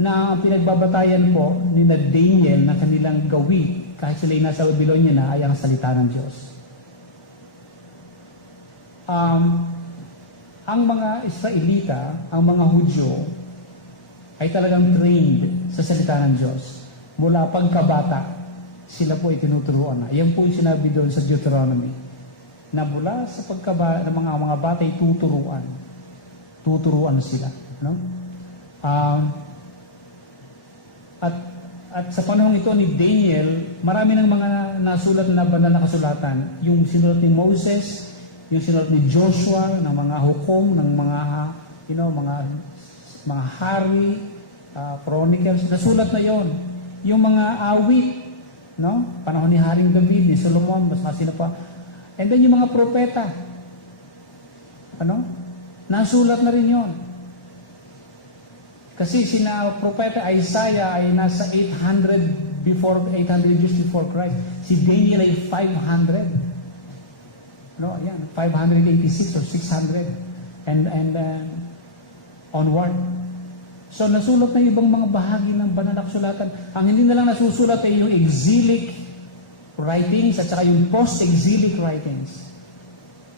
na ang pinagbabatayan po ni Daniel na kanilang gawi kahit sila ay nasa Babylonia na ay ang salita ng Diyos. Ang mga Israelita, ang mga Hudyo, ay talagang trained sa salita ng Diyos. Mula pagkabata, sila po ay tinuturuan na. Yan po yung sinabi doon sa Deuteronomy. Na mula sa pagkabata, mga bata ay tuturuan. Tuturuan sila. No? At sa panahon ito ni Daniel, marami ng mga nasulat na banal na kasulatan. Yung sinulat ni Moses, yung sinulat ni Joshua, ng mga hukom, ng mga, mga hari, chronicles, nasulat na yon. Yung mga awit, no? Panahon ni Haring David, ni Solomon, mas sila pa. And then yung mga propeta, nasulat na rin yon. Kasi sina propeta Isaiah ay nasa 800 years before Christ. Si Daniel ay 500. Ayan, 586 or 600 and onward. So nasulat na ibang mga bahagi ng banal na kasulatan. Ang hindi na lang nasusulat ay yung exilic writings at saka yung post-exilic writings.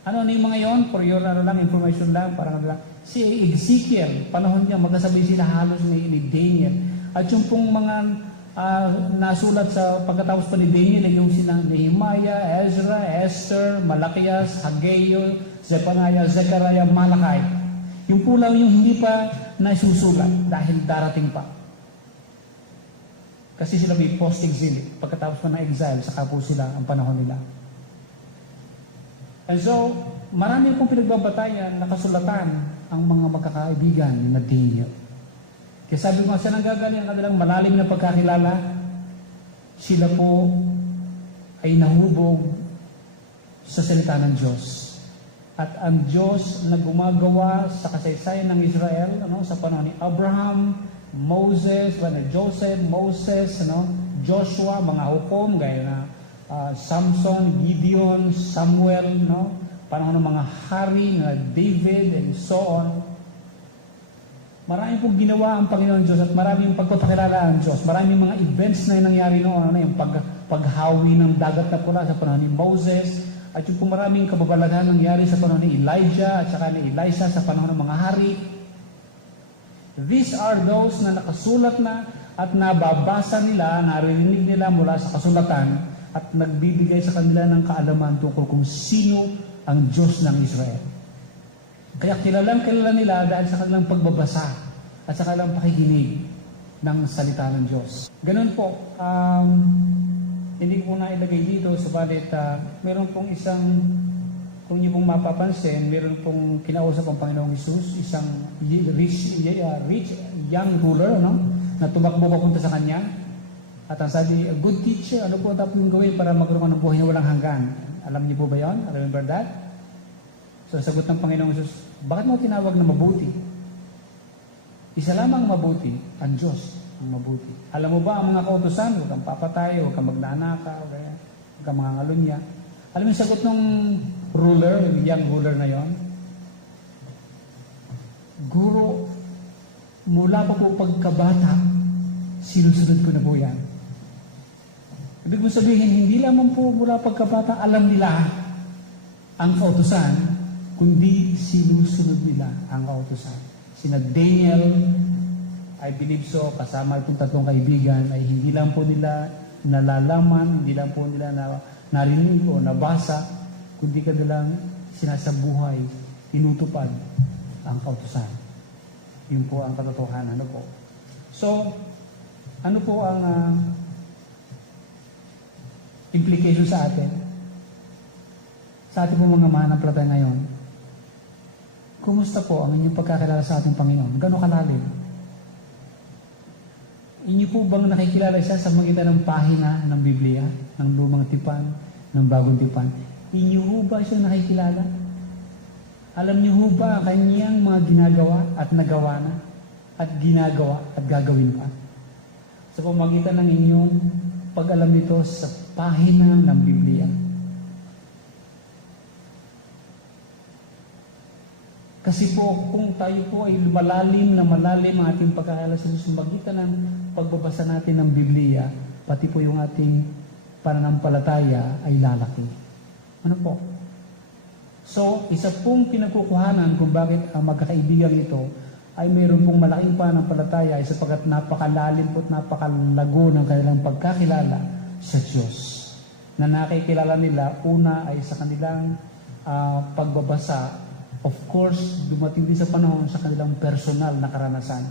Ano yung mga yon? For your information lang, parang lang. Si Ezekiel, panahon niya, magkasabay sila halos ni Daniel. At yung pong mga nasulat sa pagkatapos pa ni Daniel ay yung sinang Nehemiah, Ezra, Esther, Malakias, Hageo, Zephaniah, Zechariah, Malakay. Yung po lang yung hindi pa nasusulat dahil darating pa. Kasi sila may post-exilic. Pagkatapos pa ng exile, saka po sila ang panahon nila. And so, marami pong pinagbabatayan na kasulatan ang mga magkakaibigan ni Daniel. Kaya sabi ko, saan ang gagaling ang kanilang malalim na pagkakilala? Sila po ay nahubog sa salita ng Diyos. At ang Diyos na gumagawa sa kasaysayan ng Israel, sa panahon ni Abraham, Moses, Joseph, Moses, Joshua, mga hukom, gaya na Samson, Gideon, Samuel, panahon ng mga hari na David, and so on. Marami pong ginawa ang Panginoon Diyos at maraming pagpapakilala ang Diyos. Maraming mga events na nangyari noon, yung paghawi ng dagat na pula sa panahon ni Moses, at yung pong maraming kababalaghan nangyari sa panahon ni Elijah at saka ni Elisha sa panahon ng mga hari. These are those na nakasulat na at nababasa nila, naririnig nila mula sa kasulatan at nagbibigay sa kanila ng kaalaman tungkol kung sino ang Diyos ng Israel. Kaya kilala nila dahil sa kanilang pagbabasa at sa kanilang pakikinig ng salita ng Diyos. Ganun po, hindi ko na ilagay dito, subalit meron pong isang, kung niyo pong mapapansin, meron pong kinausap ang Panginoong Hesus, isang rich young ruler, na tumakbo papunta sa kanya. At ang sabi, a good teacher, ano po dapat yung gawin para magkaroon ng buhay na walang hanggan? Alam niyo po ba yun? Remember that? So, sagot ng Panginoong Hesus, bakit mo tinawag na mabuti? Isa lamang mabuti, ang Diyos ang mabuti. Alam mo ba ang mga kautusan? Huwag kang papatay, huwag kang magnanakaw, huwag kang mangangalunya. Alam mo yung sagot ng ruler, yung young ruler na yon? Guro, mula pa po pagkabata, sinusunod ko na po yan. Ibig mo sabihin, hindi lamang po mula pagkabata, alam nila ang kautusan, kundi sinusunod nila ang kautusan. Sina Daniel, I believe so, kasama itong tatlong kaibigan, ay hindi lang po nila nalalaman, hindi lang po nila narinig o nabasa, kundi kanilang sinasabuhay, tinutupad ang kautusan. Yun po ang katotohanan. Po? So, ano po ang implication sa atin? Sa ating po mga mananampalataya ngayon, kumusta po ang inyong pagkakilala sa ating Panginoon? Gano'ng kalalim? Inyo po bang nakikilala siya sa magitan ng pahina ng Biblia, ng lumang tipan, ng bagong tipan? Inyo ho ba siya nakikilala? Alam niyo ho ba ang kanyang mga ginagawa at nagawa na, at ginagawa at gagawin pa? Sa pamagitan ng inyong pag-alam nito sa pahina ng Biblia. Kasi po, kung tayo po ay malalim ang ating pagkakilala sa Diyos, magitan ng pagbabasa natin ng Biblia, pati po yung ating pananampalataya ay lalaki. Ano po? So, isa pong pinagkukuhanan kung bakit ang magkakaibigan ito ay mayroon pong malaking pananampalataya ay sapagkat napakalalim po at napakalago ng kanilang pagkakilala sa Diyos. Na nakikilala nila, una ay sa kanilang pagbabasa. Of course, dumating din sa panahon sa kanilang personal na karanasan.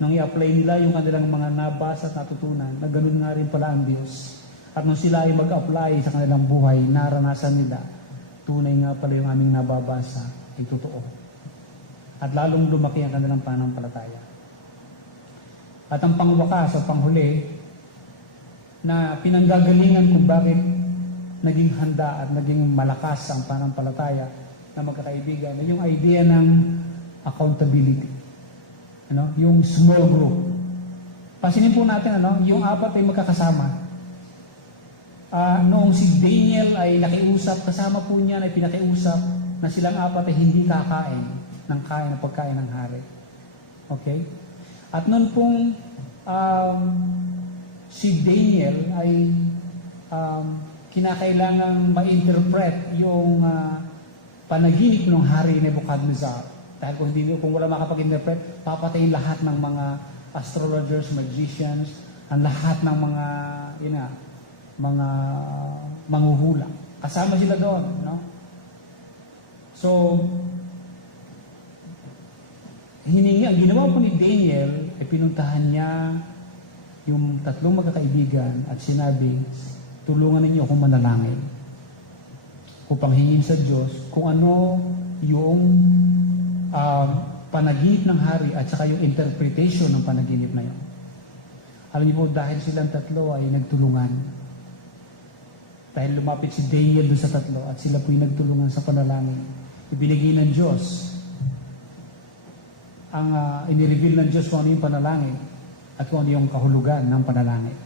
Nung i-apply nila yung kanilang mga nabasa at natutunan, na ganun nga rin pala ang Diyos. At nung sila ay mag-apply sa kanilang buhay, naranasan nila, tunay nga pala yung aming nababasa ay totoo. At lalong lumaki ang kanilang pananampalataya. At ang pangwakas o panghuli, na pinanggagalingan kung bakit naging handa at naging malakas ang pananampalataya na magkakaibigan, yung idea ng accountability. Yung small group. Pansinin po natin, yung apat ay magkakasama. Noong si Daniel ay nakiusap, kasama po niya ay pinakiusap na silang apat ay hindi kakain ng pagkain ng hari. Okay? At noon pong si Daniel ay kinakailangang ma-interpret yung panaginip ng hari Nebuchadnezzar. Dahil kung wala makapag-interpret, papatayin lahat ng mga astrologers, magicians, ang lahat ng mga manghuhula. Kasama sila doon, So, ang ginawa po ni Daniel, ay pinuntahan niya yung tatlong magkakaibigan at sinabi, tulungan ninyo akong manalangin upang hingin sa Diyos kung ano yung panaginip ng hari at saka yung interpretation ng panaginip na yun. Alam niyo po, dahil silang tatlo ay nagtulungan. Dahil lumapit si Daniel doon sa tatlo at sila po'y nagtulungan sa panalangin. ibinigay ng Diyos. Ang inireveal ng Diyos kung ano yung panalangin at kung ano yung kahulugan ng panalangin.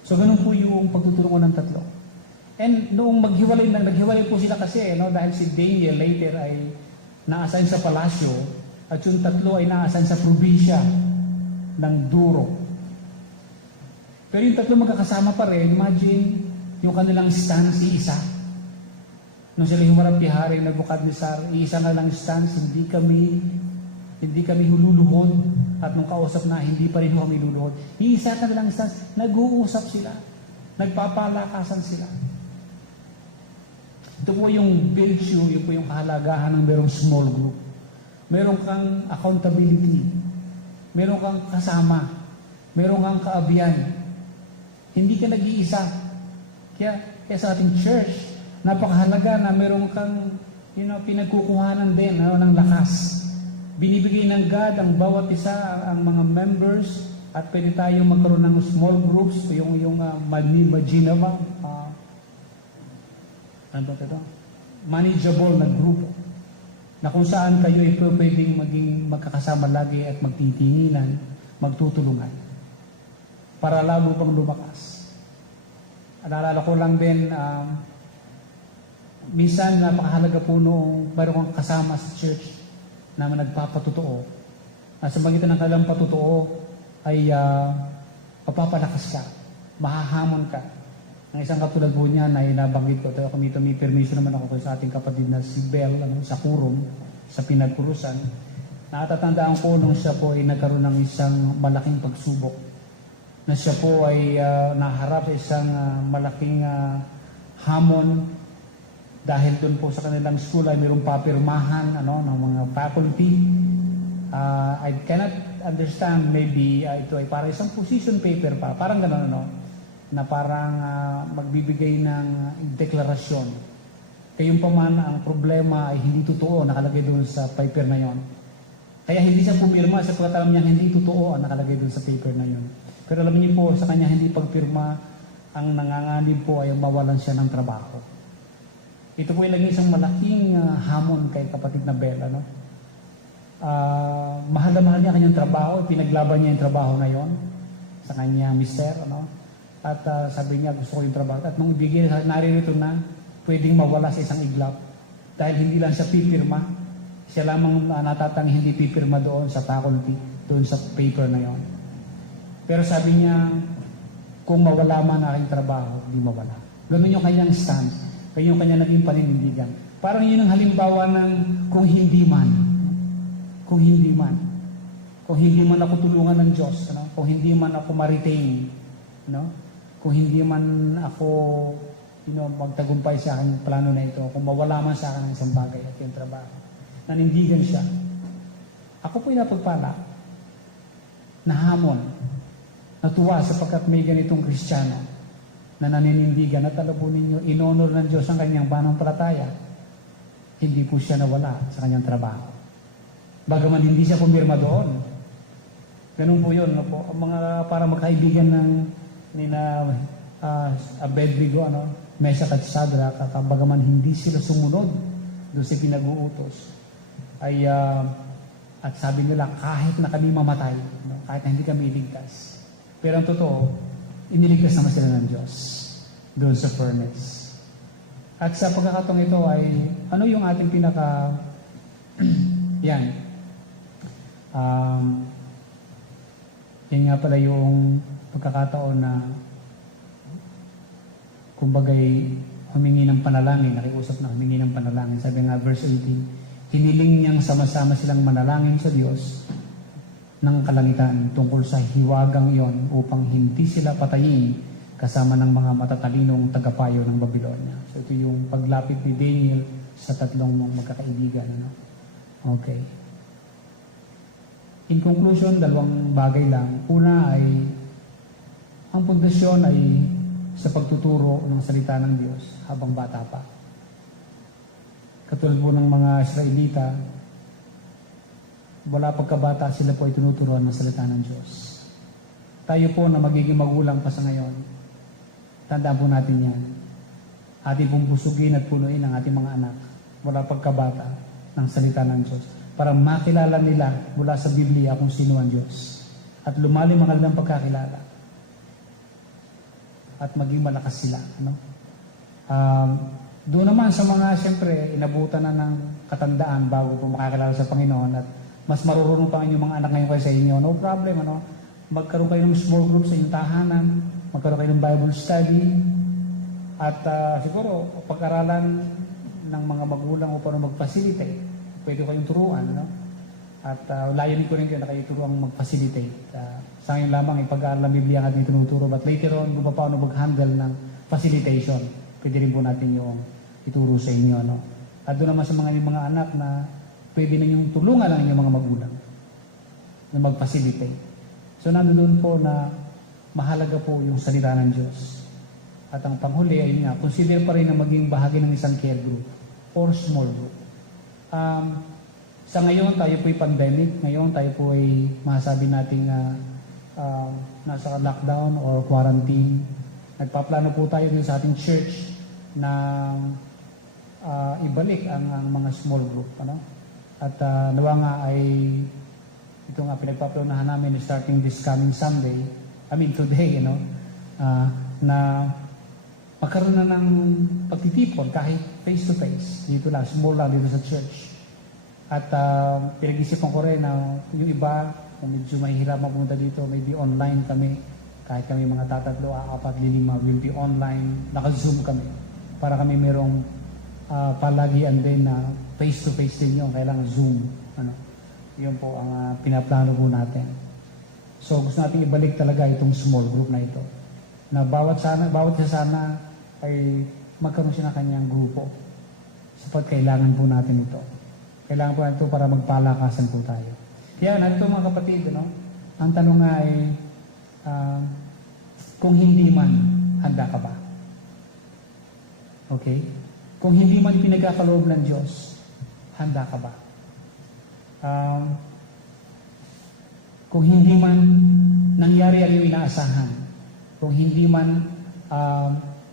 So, ganun po yung pagtutulungan ng tatlo. And noong naghiwalay po sila kasi, dahil si Daniel later ay na-assign sa palasyo at yung tatlo ay na-assign sa probinsya ng Duro. Pero yung tatlo magkakasama pa rin, imagine yung kanilang stance, isa. Nung sila humarap kay Hari Nabukadnezar, isa na lang stance, hindi kami hululuhod. At nung kausap na, hindi pa rin kami hululuhod. Isa na lang stance, nag-uusap sila. Nagpapalakasan sila. Ito po yung virtue, yun po yung kahalagahan ng merong small group. Meron kang accountability. Meron kang kasama. Meron kang kaabiyan. Hindi ka nag-iisa. Kaya sa ating church, napakahalaga na meron kang pinagkukuhanan din ng lakas. Binibigay ng God ang bawat isa, ang mga members, at pwede tayong magkaroon ng small groups, yung manageable na grupo, na kung saan kayo ay pwedeng maging magkakasama lagi at magtitinginan, magtutulungan, para lalo pang lumakas. Naalala ko lang din, minsan napakahalaga po noong mayroon kang kasama sa church na nagpapatotoo. At sa magitan ng kailang patotoo ay papapalakas ka, mahahamon ka. Ang isang katulad po niya na nabanggit ko, kung dito may permission naman ako sa ating kapatid na si Bel, sa Kurom, sa Pinagkurusan. Natatandaan ko nung siya po ay nagkaroon ng isang malaking pagsubok, na siya po ay naharap isang malaking hamon dahil doon po sa kanilang school ay mayroong papirmahan ng mga faculty. I cannot understand, maybe ito ay para isang position paper pa, parang gano'n, na parang magbibigay ng deklarasyon. Kayong paman, ang problema ay hindi totoo, nakalagay doon sa paper na yon. Kaya hindi siya pumirma, sapagkat alam niya hindi totoo ang nakalagay doon sa paper na yon. Pero alam niyo po, sa kanya hindi pagpirma, ang nanganganib po ay mawalan siya ng trabaho. Ito po ay laging isang malaking hamon kay kapatid na Bella. Mahal na mahal niya kanyang trabaho, pinaglaban niya yung trabaho na yon sa kanya mister. At sabi niya, gusto ko yung trabaho. At nung ibigay, naririto na, pwedeng mawala sa isang iglap. Dahil hindi lang siya pipirma, siya lamang natatang hindi pipirma doon sa faculty, doon sa paper na yon. Pero sabi niya, kung mawala man aking trabaho, hindi mawala. Ganun yung kanyang stance, kaya yung kanyang naging paninindigan. Parang yun ang halimbawa ng kung hindi man ako tulungan ng Diyos, kung hindi man ako ma-retain, kung hindi man ako magtagumpay sa aking plano na ito, kung mawala man sa akin ang isang bagay at yung trabaho, nanindigan siya. Ako po'y napagpala, nahamon, natuwa sapagkat may ganitong Kristiyano na naninindigan at alam po ninyo, inonor ng Diyos ang kanyang pananampalataya. Hindi po siya nawala sa kanyang trabaho. Bagaman hindi siya pumirma doon. Ganun po yun. Ang mga para magkaibigan ng Abednego, Meshach at Shadrach, bagaman hindi sila sumunod doon sa pinag-uutos, ay at sabi nila, kahit na kami mamatay, kahit na hindi kami iligtas. Pero ang totoo, iniligtas naman sila ng Diyos doon sa furnace. At sa pagkakataong ito ay, ano yung ating pinaka, yan nga pala yung pagkakataon na kumbagay humingi ng panalangin, nakiusap na humingi ng panalangin. Sabi nga verse 18, hiniling niyang sama-sama silang manalangin sa Diyos ng kalangitan tungkol sa hiwagang iyon upang hindi sila patayin kasama ng mga matatalinong tagapayo ng Babylonia. So ito yung paglapit ni Daniel sa tatlong magkakaibigan. Okay. In conclusion, dalawang bagay lang. Una ay, ang pundasyon ay sa pagtuturo ng salita ng Diyos habang bata pa. Katulad po ng mga Israelita, wala pagkabata sila po ay tinuturuan ng salita ng Diyos. Tayo po na magiging magulang pa sa ngayon, tandaan po natin yan. Ating pong busugin at punuin ang ating mga anak mula pagkabata ng salita ng Diyos. Para makilala nila mula sa Biblia kung sino ang Diyos. At lumalim ang kanilang pagkakilala. At maging malakas sila. Ano? Doon naman sa mga, siyempre, inabutan na ng katandaan bago po makakilala sa Panginoon at mas marurunong pa ang inyong mga anak ngayon kayo sa inyo, no problem, ano? Magkaroon kayo ng small group sa inyong tahanan, magkaroon kayo ng Bible study, at siguro, pag-aralan ng mga magulang upang mag-facilitate. Pwede kayong turuan, no? At layunin ko rin kayo na kayo turuan mag-facilitate. Sa ngayon lamang, ipag-aaral ng Biblia ang ating tinuturo, but later on, kung paano mag-handle ng facilitation, pwede rin po natin yung ituro sa inyo, no? At doon naman sa mga anak na pwede na yung tulungan lang inyong mga magulang na mag-facilitate. So, nandoon po na mahalaga po yung salita ng Diyos. At ang panghuli ay nga, consider pa rin na maging bahagi ng isang care group or small group. Sa ngayon, tayo po ay pandemic. Ngayon, tayo po ay masasabi nating nasa lockdown or quarantine. Nagpaplano po tayo din sa ating church na ibalik ang mga small group. Ano? At nawa nga ay ito nga pinagpaplanahan namin starting this coming Sunday, today, na magkaroon na ng pagtitipon kahit face-to-face. Dito lang, small lang dito sa church. At pinag-isipan ko rin na yung iba, kung medyo mahihirapan pumunta dito, maybe online kami. Kahit kami mga tatatlo, apat, lima, will be online. Naka-zoom kami. Para kami merong palagian din na face-to-face din yun. Kailangan Zoom. Yun po ang pinaplano po natin. So gusto natin ibalik talaga itong small group na ito. Na bawat isa sana ay magkaroon siya ng kanyang grupo. Sapat kailangan po natin ito. Kailangan po natin ito para magpalakasan po tayo. Kaya narito mga kapatid, ang tanong nga ay, kung hindi man, handa ka ba? Okay? Kung hindi man pinagkakaloob ng Diyos, handa ka ba? Kung hindi man nangyari ang iyong inaasahan, kung hindi man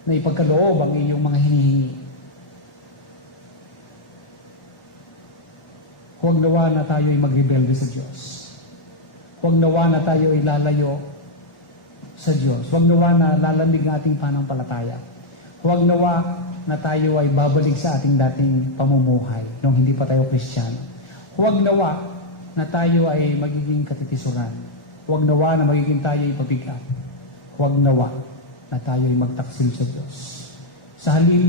na ipagkaloob ang iyong mga hinihingi, huwag nawa na tayo ay magrebelde sa Diyos. Huwag nawa na tayo ay lalayo sa Diyos. Huwag nawa na lalamig ang ating pananampalataya. Huwag nawa na tayo ay babalik sa ating dating pamumuhay nung hindi pa tayo Kristiyano. Huwag nawa na tayo ay magiging katitisuran. Huwag nawa na magiging tayo ay pabigat. Huwag nawa na tayo ay magtaksil sa Diyos. Sa halip,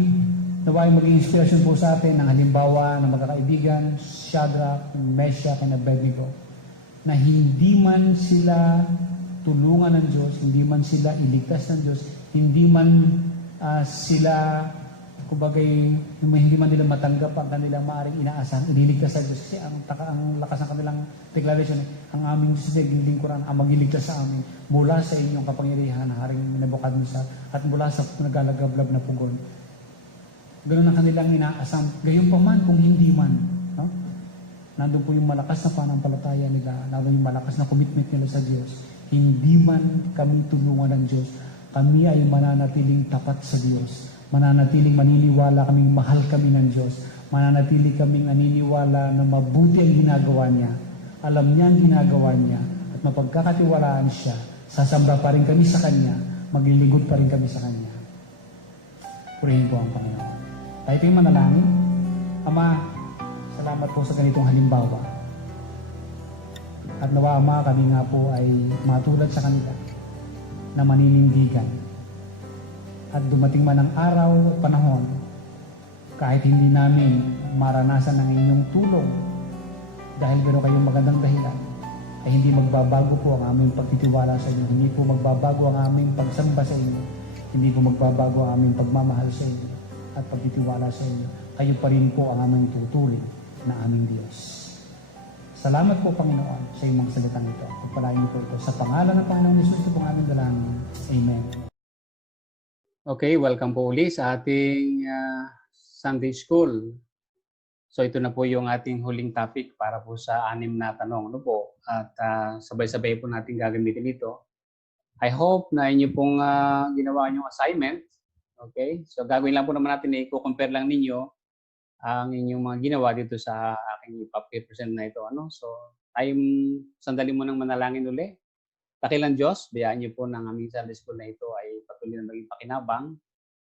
nawa ay maging inspirasyon po sa atin ng halimbawa ng magkakaibigan, Shadrach, Meshach, and Abednego, na hindi man sila tulungan ng Diyos, hindi man sila iligtas ng Diyos, hindi man sila, kumbagay, hindi man nila matanggap ang kanilang maaaring inaasahan, iniligtas sa Diyos. Kasi ang lakas ng kanilang declaration, ang aming Diyos ay lingkuran, ang magiligtas sa amin mula sa inyong kapangyarihan, Haring Nebukadnezar, at mula sa nagalagablab na pugon. Ganun ang kanilang inaasam. Gayon pa man kung hindi man. No? Nandun po yung malakas na pananampalataya nila, nandun yung malakas na commitment nila sa Diyos. Hindi man kami tulungan ng Diyos, kami ay mananatiling tapat sa Diyos. Mananatiling maniniwala kaming mahal kami ng Diyos. Mananatiling kaming naniniwala na mabuti ang ginagawa niya. Alam niya ang ginagawa niya at mapagkakatiwalaan siya. Sasamba pa rin kami sa Kanya. Maglilingkod pa rin kami sa Kanya. Purihin po ang Panginoon. Tayo ito'y manalangin. Ama, salamat po sa ganitong halimbawa. At nawa, Ama, kami nga po ay matulad sa kanila na maninindigan. At dumating man ang araw at panahon, kahit hindi namin maranasan ang inyong tulong, dahil meron kayong magandang dahilan, ay hindi magbabago po ang aming pagtitiwala sa inyo. Hindi po magbabago ang aming pagsamba sa inyo. Hindi po magbabago ang aming pagmamahal sa inyo at pagtitiwala sa inyo. Kayo pa rin po ang aming tuturing na aming Diyos. Salamat po, Panginoon, sa iyong mga salitang ito. Pagpalain po ito. Sa pangalan ng Panginoon Yesus, ito pong aming dalangin. Amen. Okay, welcome po uli sa ating Sunday School. So ito na po yung ating huling topic para po sa 6 na tanong. Ano po? At sabay-sabay po natin gagamitin ito. I hope na inyo pong ginawa yung assignment. Okay? So gagawin lang po naman natin, i-compare lang ninyo ang inyong mga ginawa dito sa aking ipapresent na ito. Ano? So, tayong sandali mo nang manalangin uli. Dakilang Diyos, bayaan niyo po ng aming Sunday School na ito ay patuloy na maging pakinabang.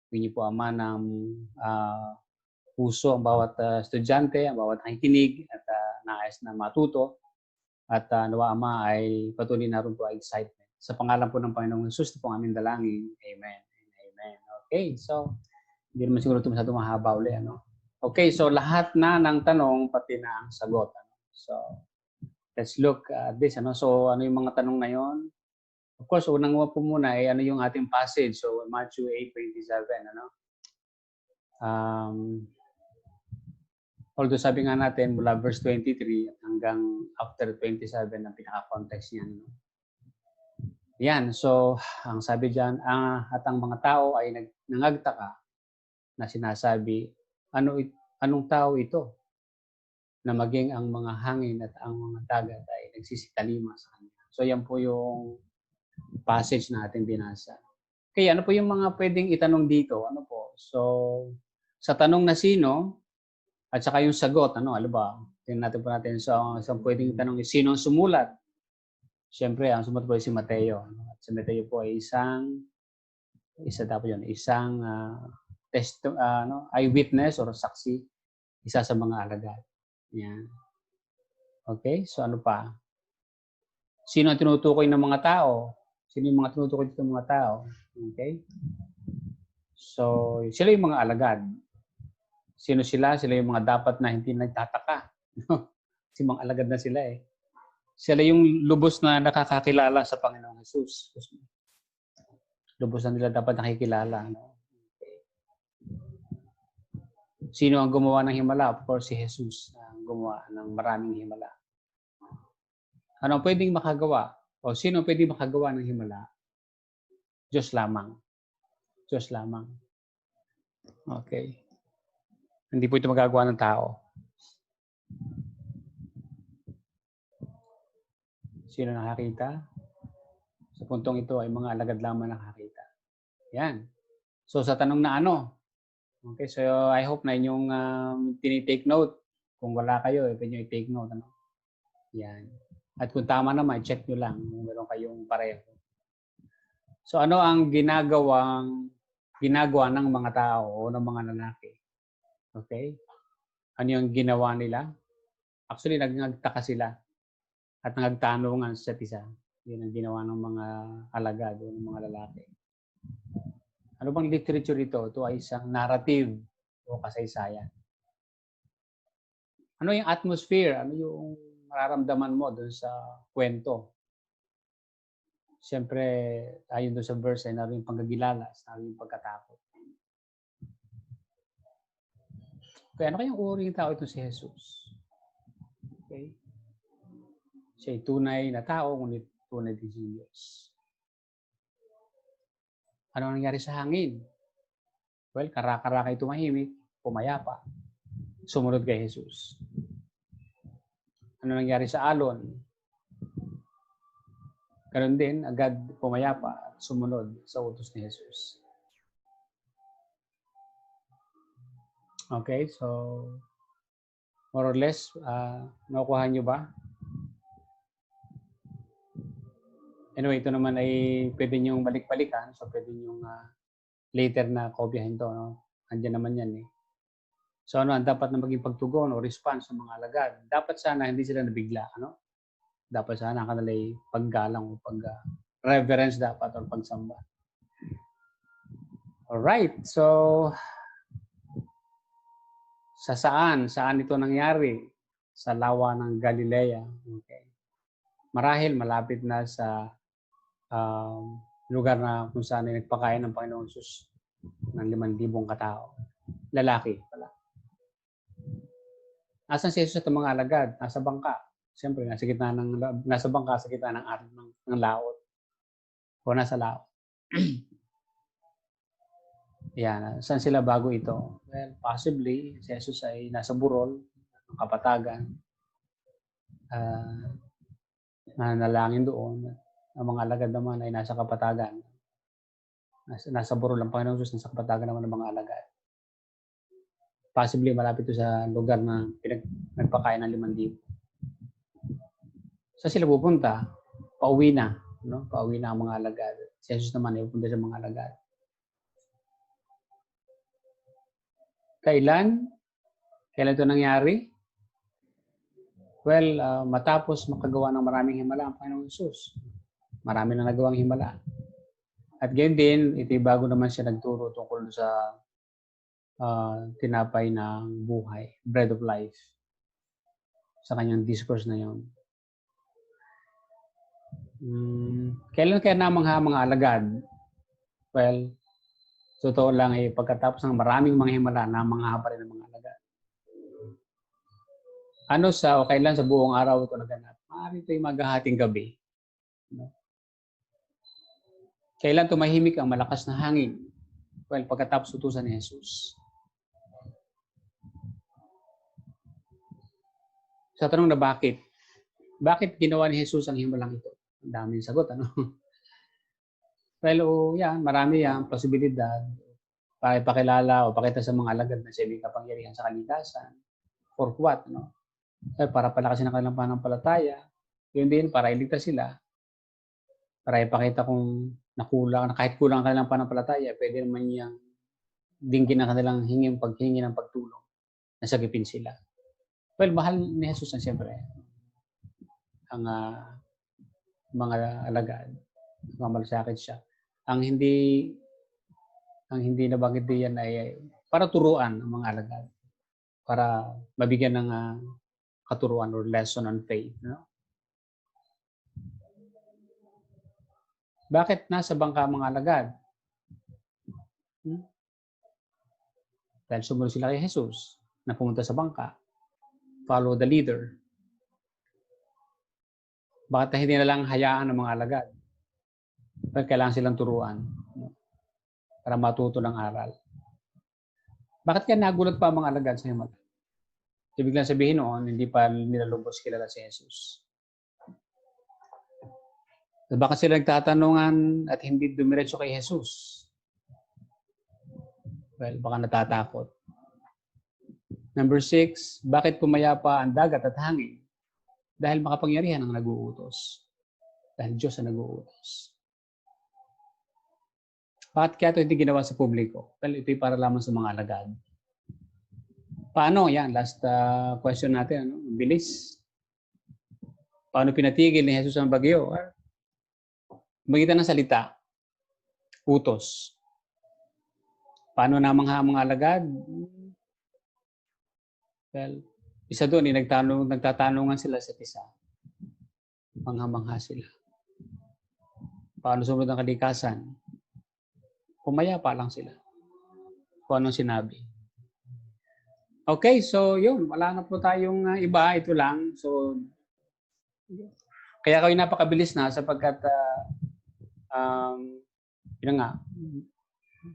Huwag niyo po, Ama, ng puso ang bawat estudyante, ang bawat nakikinig at nais na matuto. At nawa, Ama, ay patuloy na rin po ay excitement. Sa pangalan po ng Panginoong Jesus, ito po ang aming dalangin. Amen. Amen. Okay, so hindi naman siguro ito masyadong mahaba uli. Ano? Okay, so lahat na ng tanong, pati na ang sagot. Ano? So, let's look at this. Ano? So, ano yung mga tanong na yon? Of course, unang po muna ay ano yung ating passage. So, Matthew 8:27. Ano? Although sabi nga natin, mula verse 23 hanggang after 27 ang pinaka-context niyan. No? Yan, so, ang sabi dyan, at ang mga tao ay nangagtaka na sinasabi, anong tao ito na maging ang mga hangin at ang mga dagat ay nagsisitalima sa kanya. So yan po yung passage na ating binasa. Okay, ano po yung mga pwedeng itanong dito? Ano po? So, sa tanong na sino, at saka yung sagot, alam ba? Tingnan natin po natin. So, isang pwedeng itanong is, sino ang sumulat? Siyempre, ang sumulat po ay si Mateo. At si Mateo po ay isang eyewitness or saksi, isa sa mga alagad. Yan. Okay, so ano pa? Sino ang tinutukoy ng mga tao? Sino yung mga tinutukoy ng mga tao? Okay? So, sila yung mga alagad. Sino sila? Sila yung mga dapat na hindi nagtataka. Kasi mga alagad na sila eh. Sila yung lubos na nakakakilala sa Panginoong Jesus. Lubos na nila dapat nakikilala. No? Okay. Sino ang gumawa ng himala? Of course, si Jesus ang gumawa ng maraming himala. Ano ang pwedeng makagawa? O sino ang pwedeng makagawa ng himala? Diyos lamang. Diyos lamang. Okay. Hindi po ito magagawa ng tao. Sino nakakita? Sa puntong ito ay mga alagad lamang nakakita. Yan. So sa tanong na ano? Okay, so I hope na inyong tinitake note. Kung wala kayo, pwede nyo i-take note. Ano? Yan. At kung tama naman, check nyo lang kung meron kayong pareho. So ano ang ginagawa ng mga tao o ng mga lalaki? Okay? Ano yung ginawa nila? Actually, nagtaka sila at nagtanungan sa isa't isa. Yun ang ginawa ng mga alagad o ng mga lalaki. Ano bang literature ito? Ito ay isang narrative o kasaysayan. Ano yung atmosphere? Ano yung mararamdaman mo doon sa kwento? Siyempre, ayon doon sa verse ay naroon yung pagkagilalas, naroon yung pagkatakot. Kaya ano kayang uri ng tao ito si Jesus? Okay? Siya ay tunay na tao, ngunit tunay din si Diyos. Ano nangyari sa hangin? Well, kara-kara tumahimik, pumayapa, sumunod kay Jesus. Ano nangyari sa alon? Ganon din, agad pumayapa at sumunod sa utos ni Jesus. Okay, so more or less, nakukuha nyo ba? Anyway, ito naman ay pwede nyong balik-balikan. So, pwede nyong later na kopyahin to. No? Andiyan naman yan eh. So, ano ang dapat na maging pagtugon o response ng mga alagad? Dapat sana hindi sila nabigla. Ano? Dapat sana kanila'y paggalang o pag-reverence dapat o pagsamba. Alright. So, saan ito nangyari? Sa lawa ng Galilea. Okay. Marahil malapit na sa lugar na kung saan ay nagpakain ng Panginoon Jesus ng 5,000 katao. Lalaki pala. Asan si Jesus at mga alagad? Nasa bangka. Siyempre, nasa bangka sa gitna ng laot. O nasa laot. Yan. Saan sila bago ito? Well, possibly, si Jesus ay nasa burol, ng kapatagan. Nanalangin doon. Ang mga alagad naman ay nasa kapatagan. Nasa burol ang Panginoon Jesus, nasa kapatagan naman ng mga alagad. Possibly malapit to sa lugar na nagpakain ng 5,000. Saan sila pupunta? Pauwi na. No? Pauwi na ang mga alagad. Si Jesus naman ay pupunta sa mga alagad. Kailan? Kailan ito nangyari? Well, matapos makagawa ng maraming himala ang Panginoong Jesus. Marami na nagawang himala. At gayon din, ito'y bago naman siya nagturo tungkol sa tinapay ng buhay, bread of life, sa kanyang discourse na yon. Kailan kaya namangha mga alagad? Well, totoo lang pagkatapos ng maraming mga himala, namangha pa rin ang mga alagad. O kailan sa buong araw ito naganap? Maaari ito'y maghahating gabi. No? Kailan tumahimik ang malakas na hangin? Well, pagkatapos utusan ni Jesus. Sa tanong na bakit? Bakit ginawa ni Jesus ang himalang ito? Ang daming sagot, ano? Well, marami yan, posibilidad. Para ipakilala o pakita sa mga alagad na siya may kapangyarihan sa kalikasan. For what, no? Para palakasin ang kanilang pananampalataya. Yun din, para iligtas sila. Para ipakita kung kahit kulang ang kanilang pananampalataya, pwede naman niyang dinggin ang kanilang paghingi ng pagtulong. Nasagipin sila. Well, mahal ni Jesus na siyempre ang mga alagad. Mamalasakit siya. Ang hindi nabanggit diyan ay para turuan ang mga alagad. Para mabigyan ng katuruan or lesson on faith. No? Bakit nasa bangka ang mga alagad? Dahil sumunod sila kay Jesus na pumunta sa bangka. Follow the leader. Bakit hindi na lang hayaan ng mga alagad? Bakit kailangan silang turuan? Para matuto ng aral. Bakit kaya nagulat pa ang mga alagad sa himala? Ibig lang sabihin noon, hindi pa nila lubos kilala si Jesus. Bakit sila nagtatanungan at hindi dumiretso kay Jesus? Well, baka natatakot. Number 6, bakit pumayapa ang dagat at hangin? Dahil makapangyarihan ang nag-uutos. Dahil Diyos ang nag-uutos. Bakit kaya ito hindi ginawa sa publiko? Well, ito'y para lamang sa mga alagad. Paano? Yan, last question natin. Ano? Bilis. Paano pinatigil ni Jesus ang bagyo? Magitan ng salita. Utos. Paano namangha ang mga alagad? Well, isa doon, nagtatanungan sila sa isa. Mangha-mangha sila. Paano sumunod ang kalikasan? Pumayapa lang sila. Kung anong sinabi. Okay, so yun. Wala na po tayong iba. Ito lang. So, kaya kayo napakabilis na sapagkat yun nga,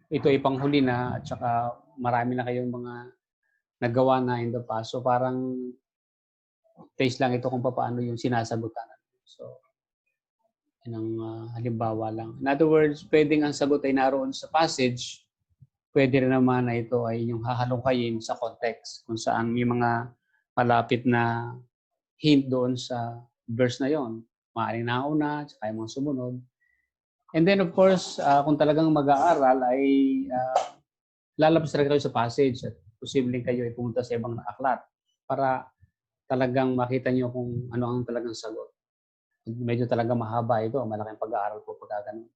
ito ay panghuli na at saka marami na kayong mga nagawa na in the past. So parang taste lang ito kung paano yung sinasagutan. So, yun ang halimbawa lang. In other words, pwedeng ang sagot ay naroon sa passage, pwede rin naman na ito ay yung hahalungkayin sa context kung saan may mga malapit na hint doon sa verse na yon. Maaaring nauna, saka yung mga sumunod. And then of course, kung talagang mag-aaral ay lalabas talaga kayo sa passage at posibleng kayo ay pumunta sa ibang aklat para talagang makita nyo kung ano ang talagang sagot. Medyo talaga mahaba ito, malaking pag-aaral po pagka ganun.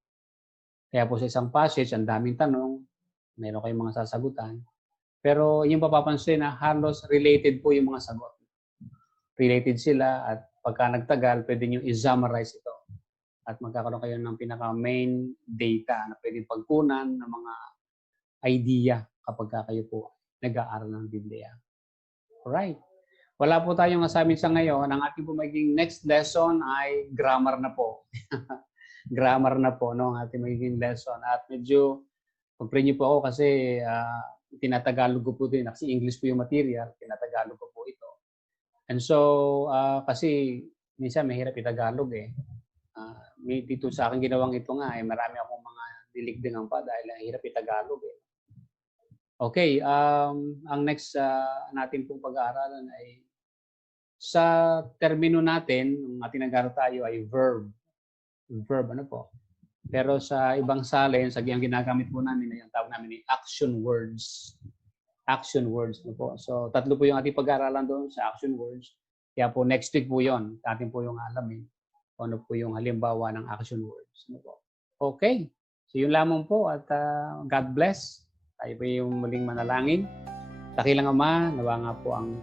Kaya po sa isang passage, ang daming tanong, meron kayong mga sasagutan. Pero yung papapansin na halos related po yung mga sagot. Related sila at pagka nagtagal, pwede nyo i-summarize ito. At magkakaroon kayo ng pinaka-main data na pwede pagkunan ng mga idea kapag kayo po nag-aaral ng Biblia. Alright. Wala po tayong assignment sa ngayon. Ang ating po magiging next lesson ay grammar na po. Grammar na po, no? Ang ating magiging lesson. At medyo, pag-pray niyo po ako kasi tinatagalog ko po din. Kasi English po yung material, tinatagalog ko po ito. And so, kasi minsan mahirap itagalog eh. Dito sa akin ginawang ito nga, marami akong mga diligdingan pa dahil hirap itagalog eh. Okay, ang next natin pong pag-aaralan ay sa termino natin, ang ating nag-aaral tayo ay verb. Verb, ano po? Pero sa ibang salin, sa ang ginagamit po namin ay ang tawag namin ay action words. Action words, ano po? So, tatlo po yung ating pag-aaralan doon sa action words. Kaya po next week po yon, atin po yung alamin kung ano po yung halimbawa ng action words. Ano po? Okay. So, yun lamang po at God bless. Tayo po yung muling manalangin. Dakilang Ama, nawa nga po ang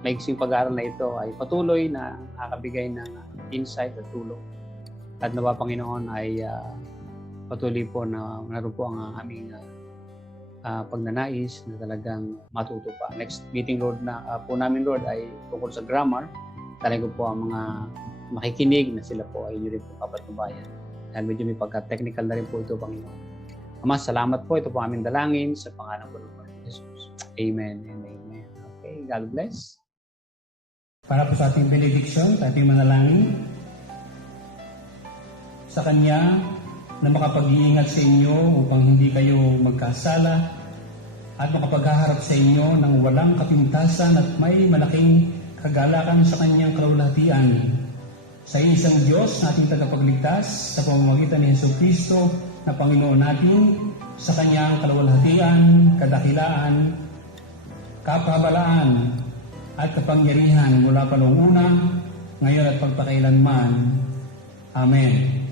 maiksing pag-aaral na ito ay patuloy na nakakabigay ng insight at tulong. At nawa Panginoon ay patuloy po na naroon po ang aming pagnanais na talagang matuto pa. Next meeting, Lord, na po namin, Lord, ay tungkol sa grammar. Talaga po ang mga makikinig na sila po ay inyo rin po kapatnubayan. Dahil medyo may pagka-technical na rin po ito, Panginoon. Ama, salamat po. Ito po aming dalangin sa pangalan po ng Lord Jesus. Amen and amen. Okay, God bless. Para po sa ating benediction, sa ating manalangin, sa Kanya na makapag-iingat sa inyo upang hindi kayo magkasala at makapaghaharap sa inyo ng walang kapintasan at may malaking kagalakan sa Kanyang kalulahatian. Sa isang Diyos na ating tagapagligtas sa pamamagitan ni Jesucristo na Panginoon natin, sa Kanyang kalulahatian, kadakilaan, kapahabalaan, at kapangyarihan mula pa noong una, ngayon at pagpakailanman. Amen.